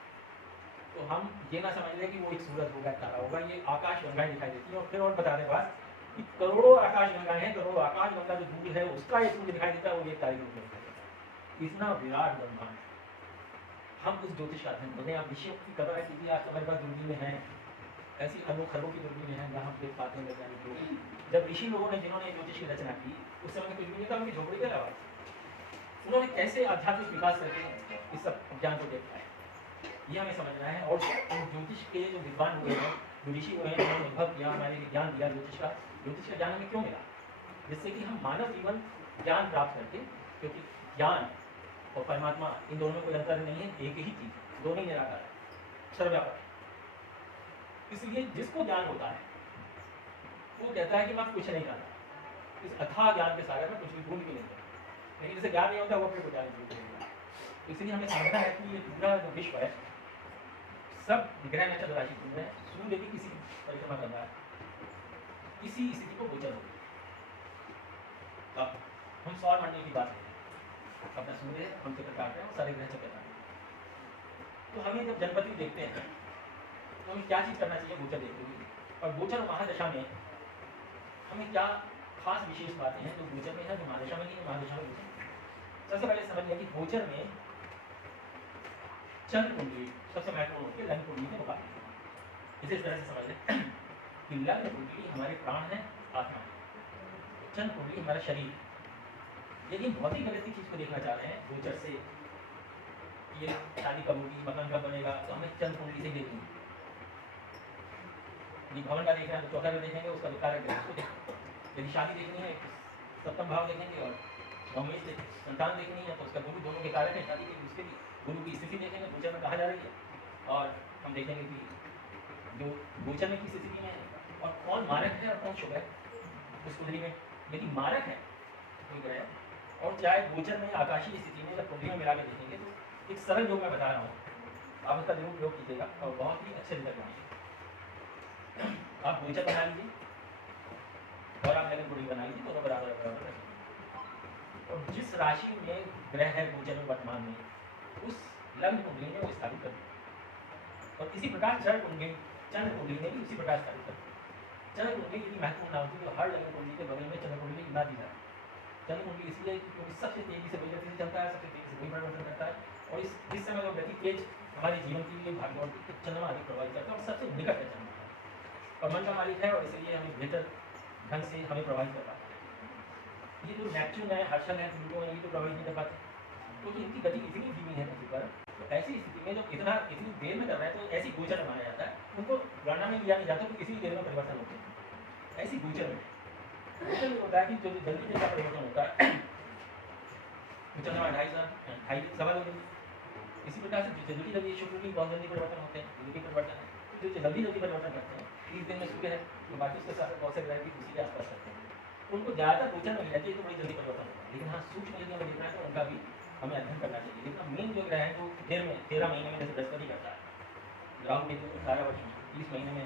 तो हम ये ना समझ लें कि वो एक सूरज होगा, तारा होगा, ये आकाश गंगाएं दिखाई देती है। और फिर और बताने बाद कि करोड़ों आकाश गंगाएं हैं, करोड़ों आकाश गंगा जो दूर है उसका एक सूर्य दिखाई देता है, वो एक तारे के रूप में दिखाई देता है। इतना विराट ब्रह्मांड। हम उस ज्योतिष का अध्ययन करते हैं। आप विषय की कदर है क्योंकि आज हमारे पास दूरबीन में है, ऐसी अरबों खरबों की दूरबीन है जहाँ हम देख पाते हैं वैज्ञानिक लोग। जब ऋषि लोगों ने जिन्होंने ज्योतिष की रचना की उस समय में कुछ भी नहीं था, उनकी झोपड़ी के अलावा उन्होंने कैसे आध्यात्मिक विकास करके इस सब ज्ञान को देख पाए, ये हमें समझना है। और ज्योतिष के जो विद्वान हुए हैं, जो ऋषि हुए हैं, उन्होंने अनुभव किया, हमारे लिए ज्ञान दिया ज्योतिष का ज्ञान हमें क्यों मिला, जिससे कि हम मानव जीवन ज्ञान प्राप्त करके, क्योंकि ज्ञान और परमात्मा इन दोनों में कोई अंतर नहीं है, एक ही चीज, दोनों ही निराकार है, सर्वव्यापक। इसलिए जिसको ज्ञान होता है वो कहता है कि मैं कुछ नहीं जानता, इस अथाह ज्ञान के सागर में कुछ भी भूल भी नहीं है। लेकिन जिसे ज्ञान नहीं होता वो अपने को ज्ञान नहीं होता। इसलिए हमें समझना है कि ये पूरा जो विश्व है, सब ग्रह नक्षत्र राशि घूम रहे हैं, सूर्य की किसी परिक्रमा कर रहा है, किसी स्थिति को गोचर हो गई। अब हम सौर मंडल की बात करें, अपना सूर्य हम चक्कर काट रहे हैं और सारे ग्रह चक्कर काट रहे हैं। तो हमें जब जनपति देखते हैं तो हमें क्या चीज़ करना चाहिए गोचर देखते हुए, और गोचर महादशा में हमें क्या खास विशेष बातें हैं जो गोचर में है, जो महादशा में नहीं है, महादशा में गोचर। सबसे पहले समझ लिया कि गोचर में चंद्र कुंडली सबसे महत्वपूर्ण होती है, लग्न कुंडली के मुकाबले। इसे इस तरह से समझ लें कि लग्न कुंडली हमारे प्राण है, आत्मा है, चंद्र कुंडली हमारा शरीर। यदि भौतिक गलत की चीज़ को देखना चाह रहे हैं गोचर से, ये शादी कब होगी, मकान कब बनेगा, तो हमें चंद्र कुंडली से देखेंगे। यदि भवन का देख रहे हैं तो चौथा जो देखेंगे उसका जो कारक है उसको देखेंगे। यदि शादी देखनी है सप्तम भाव देखेंगे, और भौमेश से संतान देखनी है तो उसका गुरु, दोनों के कारक है शादी के, उसके भी गुरु की स्थिति देखेंगे गोचर में कहा जा रही है। और हम देखेंगे कि जो गोचर में किस स्थिति में है और कौन मारक है और कौन शुभ है उस कुंडली में। यदि मारक है कोई ग्रह और चाहे गोचर में आकाशीय स्थिति में जब कुंडली में मिला के देखेंगे तो एक सरल योग मैं बता रहा हूँ, आप उसका जरूर प्रयोग कीजिएगा और बहुत ही अच्छे रिजल्ट आएंगे। आप गोचर बना लीजिए और आप लग्न कुंडली बना लीजिए, दोनों बराबर बराबर रखेंगे। जिस राशि में ग्रह है गोचर में वर्तमान में, उस लग्न कुंडली में वो स्थापित कर दिया। और इसी प्रकार चंद्र कुंडली में भी उसी प्रकार स्थापित कर दिया। चंद्र कुंडली इतनी महत्वपूर्ण ना होती तो हर लग्न कुंडली के बगल में चंद्र कुंडली ना दी जाती। चंद्र कुंडली इसलिए क्योंकि सबसे तेजी से वही गति से चलता है, सबसे तेजी से वही परिवर्तन करता है, और इस समय जो गति तेज हमारे जीवन के लिए भागदौड़ चंद्रमा अधिक प्रभावित करता है और सबसे निकट है चंद्रमा और मन का मालिक है, और इसलिए हमें बेहतर ढंग से हमें प्रभावित कर पाता है। ये जो नेपच्यून है, हर्षल है, प्लूटो है, ये तो प्रभावित नहीं कर पाते क्योंकि इनकी गति इतनी धीमी है पृथ्वी पर। तो ऐसी स्थिति में जब इतनी देर में कर रहे हैं तो ऐसी गोचर माना जाता है, उनको गणना में लिया नहीं जाता तो किसी भी देर में परिवर्तन होते हैं। ऐसी गोचर में होता है कि जो जल्दी का परिवर्तन होता है चंद्रमा 2.5 सवा 2 दिन। इसी प्रकार से जल्दी जल्दी शुक्र की बहुत जल्दी परिवर्तन होते हैं, जल्दी परिवर्तन है जो जल्दी परिवर्तन करते हैं। 30 दिन में सूर्य है तो बाकी उसके साथ बहुत से ग्रह भी उसी के आसपास रहते हैं, तो उनको ज़्यादातर गोचर मिल जाती है तो बड़ी जल्दी परिवर्तन होता है। लेकिन हाँ, सूक्ष्म यदि हमें देखना है तो उनका भी हमें अध्ययन करना चाहिए। लेकिन मेन जो ग्रह है जो 13 महीने में जैसे बृहस्पति करता है, राहु केतु 18 वर्ष में 30 महीने में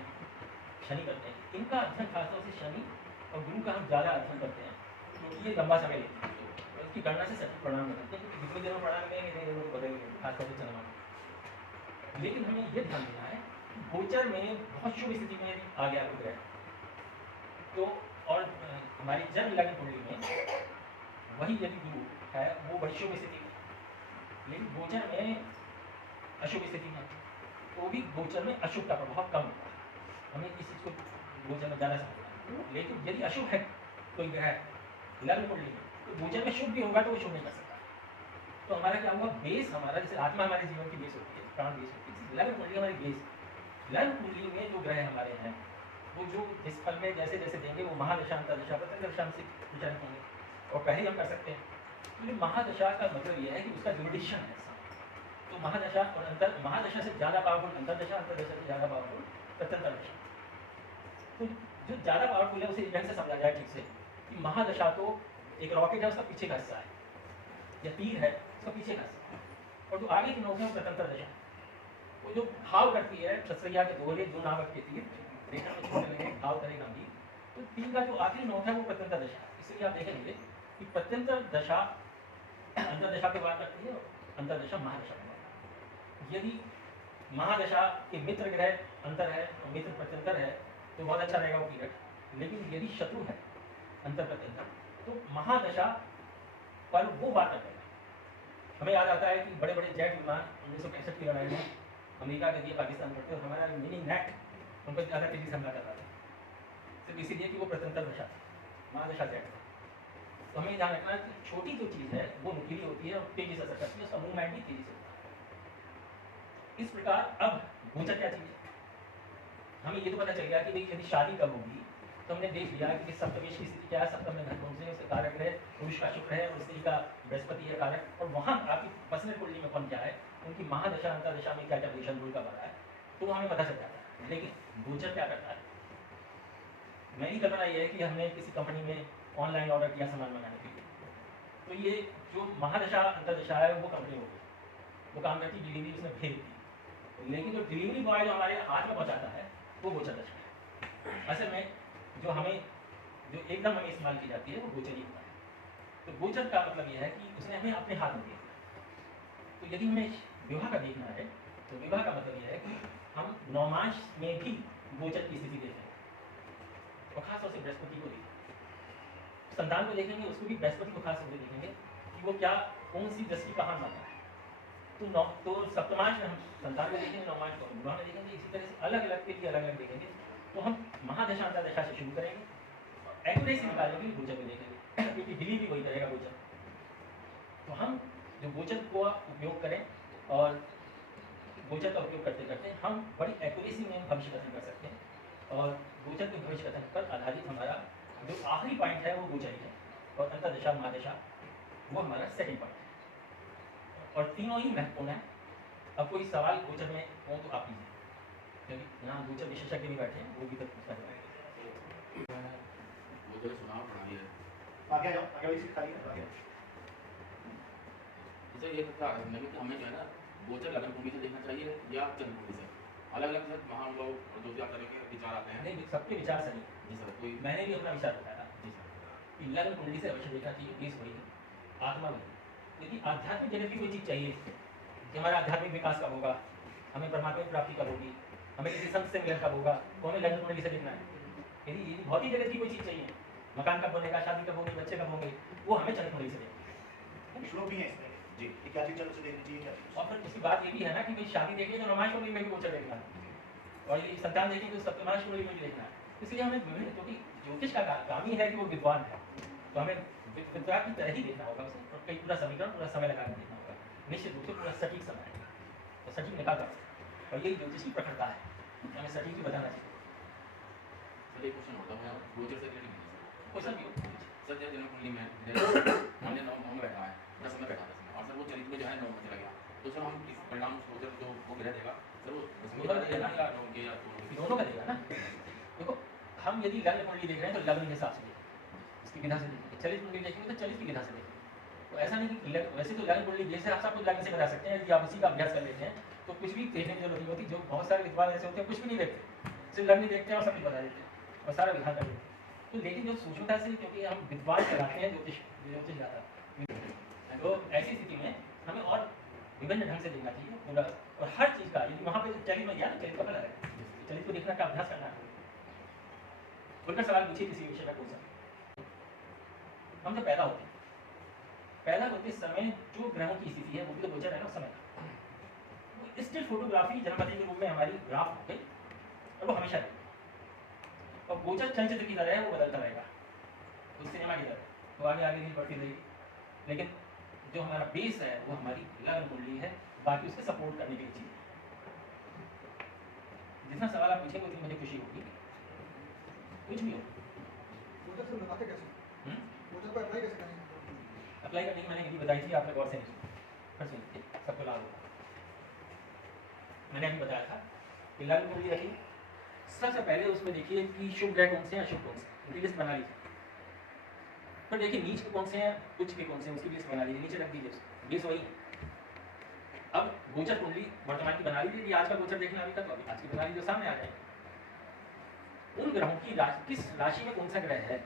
शनि करते हैं, इनका अध्ययन खासतौर से शनि और गुरु का हम ज़्यादा अध्ययन करते हैं क्योंकि ये लंबा समय लेते हैं। तो इसकी गणना से सटीक परिणाम निकलते हैं क्योंकि जितनी देर में परिणाम मिलेंगे इतनी देर में बदलेंगे, खासतौर से चंद्रमा। लेकिन हमें ये ध्यान देना है कि गोचर में बहुत शुभ स्थिति में आ गया कोई ग्रह तो, और हमारी जन्म लग्न कुंडली में वही यदि गुरु है वो बड़ी शुभ स्थिति में, लेकिन गोचर में अशुभ स्थिति में तो भी गोचर में अशुभ का प्रभाव कम होता है। हमें इस चीज़ को गोचर में ज़्यादा समझना है। लेकिन यदि अशुभ है कोई ग्रह लग्न कुंडली में तो गोचर में शुभ भी होगा तो वो शुभ नहीं कर सकता। तो हमारा क्या हुआ, बेस हमारा जैसे आत्मा हमारे जीवन की बेस होती है, प्राण बेस होती है, लग्न कुंडली हमारी बेस। लग्न कुंडली में जो ग्रह हमारे हैं वो जो इस फल में जैसे जैसे देंगे वो महादशा अंतर्दशा प्रत्यंतरदशा से विचारित होंगे और पहले हम कर सकते हैं। तो ये महादशा का मतलब ये है कि उसका ड्यूरेशन है। तो महादशा और महादशा से ज़्यादा पावरफुल अंतर्दशा, अंतर्दशा से ज़्यादा पावरफुल प्रत्यंतरदशा। तो जो ज़्यादा पावरफुल है उसे इस ढंग से समझा जाए ठीक से कि महादशा तो एक रॉकेट है, उसका पीछे का हिस्सा है, या तीर है उसका पीछे का हिस्सा है, और जो आगे की नौक है वो प्रत्यंतरदशा। वो जो भाव करती है ससैया के दोहरे जो नावक के तीर रेखा में छोड़ने लगे भाव करेगा भी, तो तीर का जो आखिरी नौक है वो प्रत्यंतरदशा। इसलिए आप देखेंगे कि प्रत्यंतरदशा अंतर्दशा के बाद करती है, अंतर्दशा महादशा के बाद। यदि महादशा के मित्र ग्रह अंतर है और मित्र प्रत्यंतर है तो बहुत अच्छा रहेगा वो पीरियड। लेकिन यदि शत्रु है अंतर प्रत्यंतर तो महादशा पर वो बात करेगा। हमें याद आता है कि बड़े बड़े जेट विमान 1965 की लड़ाई में अमेरिका के लिए पाकिस्तान पड़ते और हमारा मिनी नेट उन पर ज़्यादा तेजी से हमला कर रहा था, सिर्फ इसीलिए कि वो प्रत्यंतर दशा महादशा जेट है। तो हमें ध्यान रखना है कि छोटी जो चीज़ है वो नुकीली होती है और तेजी से असर करती है, उसका मूवमेंट भी तेजी से होता है। इस प्रकार अब गोचर क्या चीज़ है, हमें ये तो पता चल गया कि यदि शादी कब होगी तो हमने देख लिया कि सप्तमेश की स्थिति क्या है, सप्तम में धन कौन से उसके कारक है, पुरुष का शुक्र है और स्त्री का बृहस्पति है कारक, और वहाँ आपकी पर्सनल कुंडली में कौन क्या है, उनकी महादशा अंतर्दशा में क्या क्या पोजिशन रूल का बना है, तो हमें पता चल जाता है। लेकिन गोचर क्या करता है, मेरी कल्पना ये है कि हमने किसी कंपनी में ऑनलाइन ऑर्डर किया सामान मंगाने के लिए, तो ये जो महादशा अंतर्दशा है वो कंपनी हो गई, वो काम करती डिलीवरी उसमें भेज दी, लेकिन जो डिलीवरी बॉय जो हमारे हाथ में पहुँचाता है वो गोचर दशा है। असल में जो एकदम हमें इस्तेमाल की जाती है वो गोचर ही होता है। तो गोचर का मतलब यह है कि उसने हमें अपने हाथ में दिया। तो यदि हमें विवाह का देखना है तो विवाह का मतलब यह है कि हम नौमांश में भी गोचर की स्थिति देखें और खासतौर से बृहस्पति को देखें, संतान को देखेंगे उसको भी बृहस्पति को खास तौर से देखेंगे कि वो क्या कौन सी दृष्टि कहाँ माना है। तो सप्तमांश में हम संतान को देखेंगे, नौमांश को विवाह में देखेंगे, इसी तरह से अलग अलग के लिए अलग अलग देखेंगे। तो हम महादशा अंतर्दशा से शुरू करेंगे, एक्यूरेसी निकालने के लिए गोचर को देखेंगे क्योंकि डिलीवरी वही करेगा गोचर। तो हम जो गोचर को उपयोग करें और गोचर का उपयोग करते करते हम बड़ी एक्यूरेसी में भविष्य कथन कर सकते हैं, और गोचर के भविष्य कथन पर आधारित हमारा जो आखिरी पॉइंट है वो गोचर ही है, और अंतर्दशा महादशा वो हमारा सेकंड पॉइंट है, और तीनों ही महत्वपूर्ण है। अब कोई सवाल गोचर में हो तो आप कीजिए, क्योंकि यहाँ गोचर विशेषज्ञ भी बैठे हैं, वो भी तक पूछना चाहिए। गोचर चुनाव प्रणाली है, आगे जाओ, आगे वाली सीट खाली है, आगे। जैसे ये था नहीं कि हमें जो है ना गोचर लग्न कुंडली से देखना चाहिए या चंद्र कुंडली से, अलग अलग महान लोग दो चार तरह के विचार आते हैं। नहीं, सबके विचार सही। जी सर, कोई मैंने भी अपना विचार बताया जी सर, कि लग्न कुंडली से अवश्य देखना चाहिए, बेस वही है। आत्मा बनी। यदि आध्यात्मिक जगत की कोई चीज़ चाहिए कि हमारा आध्यात्मिक विकास कब होगा, हमें परमात्मा की प्राप्ति कब होगी, हमें किसी संत से मिलन कब होगा, तो हमें लग्न कुंडली से देखना है। यदि भौतिक जगत की कोई चीज़ चाहिए, मकान कब बनेगा, शादी कब होगी, बच्चे कब होंगे, वो हमें चंद्र कुंडली से देखना है। श्लोक भी है इसमें जी, इक्यासी चंद्र से देखनी चाहिए। और फिर उसकी बात ये भी है ना कि भाई शादी देखनी है तो रोमांच कुंडली में भी गोचर देखना है, और यदि संतान देखनी तो सप्तमांश कुंडली में भी देखना है। इसलिए हमें विभिन्न, क्योंकि ज्योतिष का काम ही है कि वो विद्वान है, तो हमें विद्वान की तरह ही देखना होगा उसे, और कई पूरा समीकरण पूरा समय लगा कर देखना होगा, निश्चित रूप से पूरा सटीक समय, तो सटीक निकाल कर, और यही ज्योतिष की प्रखरता है, हमें सटीक भी बताना चाहिए। सर एक क्वेश्चन होता है गोचर से रिलेटेड क्वेश्चन भी हो सर, जब जन्म कुंडली में हमने 9 में बैठा है, 10 में बैठा है, और सर वो चरित्र में जो है 9 में चला गया, तो सर हम किस परिणाम गोचर जो वो ग्रह देगा सर, वो 10 में देगा या 9 के या दोनों का देगा ना। देखो हम यदि लग्न कुंडली देख रहे हैं तो लग्न के हिसाब से देखिए, इसकी विधा से देखिए, चलित कुंडली देखेंगे तो चलित की विधा से देखिए। तो ऐसा नहीं कि वैसे तो लग्न कुंडली जैसे आप सब कुछ लग्न से बता सकते हैं, यदि आप उसी का अभ्यास कर लेते हैं तो कुछ भी देखने की जरूरत नहीं होती। जो बहुत सारे विद्वान ऐसे होते हैं कुछ भी नहीं देखते, सिर्फ लग्न देखते हैं और सब कुछ बता देते हैं और सारा विधान कर देते हैं। तो लेकिन जो सूक्ष्मता से, क्योंकि हम विद्वान कहलाते हैं, ज्योतिष ज्यादा, तो ऐसी स्थिति में हमें और विभिन्न ढंग से देखना चाहिए पूरा, और हर चीज़ का यदि वहाँ पे चलित में गया तो चलित का अलग है, चलित को देखने का अभ्यास करना है। खुलकर सवाल पूछिए किसी विषय का, पूछ सकते। हम जब पैदा होते समय जो ग्रहों की स्थिति है वो भी तो गोचर है ना उस समय का। स्टिल फोटोग्राफी जन्मपति के रूप में हमारी ग्राफ हो गई, और वो हमेशा रहेगी, और गोचर चलचित्र की तरह है, वो बदलता रहेगा, उस सिनेमा की तरह, तो आगे आगे नहीं बढ़ती रहेगी। लेकिन जो हमारा बेस है वो हमारी लग्न कुंडली है, बाकी उसके सपोर्ट करने के लिए चीज़। जितना सवाल आप पूछेंगे उतनी मुझे खुशी होगी, कुछ भी हो। अप्लाई करने की मैंने विधि बताई थी, आपने गौर से नहीं सुनी, फिर सुनिए सबको लाभ होगा। मैंने अभी बताया था कि लग्न कुंडली रखी, सबसे पहले उसमें देखिए कि शुभ ग्रह कौन से हैं, अशुभ कौन से, उनकी लिस्ट बना लीजिए। फिर देखिए नीच के कौन से हैं, उच्च के कौन से हैं, उसकी लिस्ट बना लीजिए, नीचे रख दीजिए, बेस वही। अब गोचर कुंडली वर्तमान की बना लीजिए, आज का गोचर देखना अभी तक, अभी आज की बना लीजिए, सामने आ जाए। उन ग्रहों की राशि, किस राशि में कौन सा ग्रह है,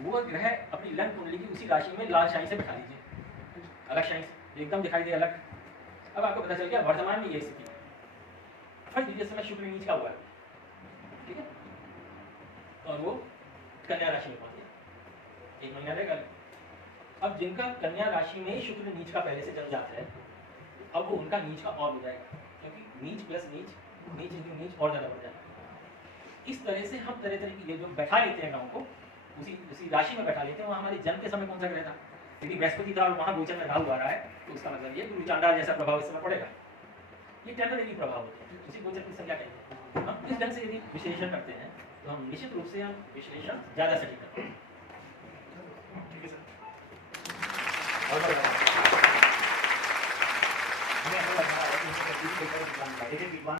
वो ग्रह अपनी लग्न कुंडली की उसी राशि में लाल शाही से बैठा लीजिए, अलग शाही से एकदम दिखाई दे अलग। अब आपको पता चल गया वर्तमान में ये स्थिति है। फर्स्ट दीजिए समय शुक्र नीच का हुआ है, ठीक है, और वो कन्या राशि में पहुंच गया, 1 महीना रहेगा। अब जिनका कन्या राशि में शुक्र नीच का पहले से जन्म जाता है, अब वो उनका नीच का और हो जाएगा, क्योंकि नीच प्लस नीच, नीच इंटू नीच और ज्यादा बढ़ जाएगा। इस तरह से हम तरह तरह की जो बैठा लेते हैं ग्रहों को उसी राशि में बैठा लेते हैं। वहाँ हमारे जन्म के समय कौन सा ग्रह था, यदि बृहस्पति था और वहाँ गोचर में राहु आ रहा है, तो उसका मतलब ये गुरु चांडाल जैसा प्रभाव इस समय पड़ेगा। ये टेम्परेरी प्रभाव होते हैं, उसी गोचर की संख्या कहते हैं। हम इस ढंग से यदि विश्लेषण करते हैं तो हम निश्चित रूप से हम विश्लेषण ज्यादा सटीक करते हैं। ठीक है सर। और हमें ऐसा लग रहा है कि विद्वान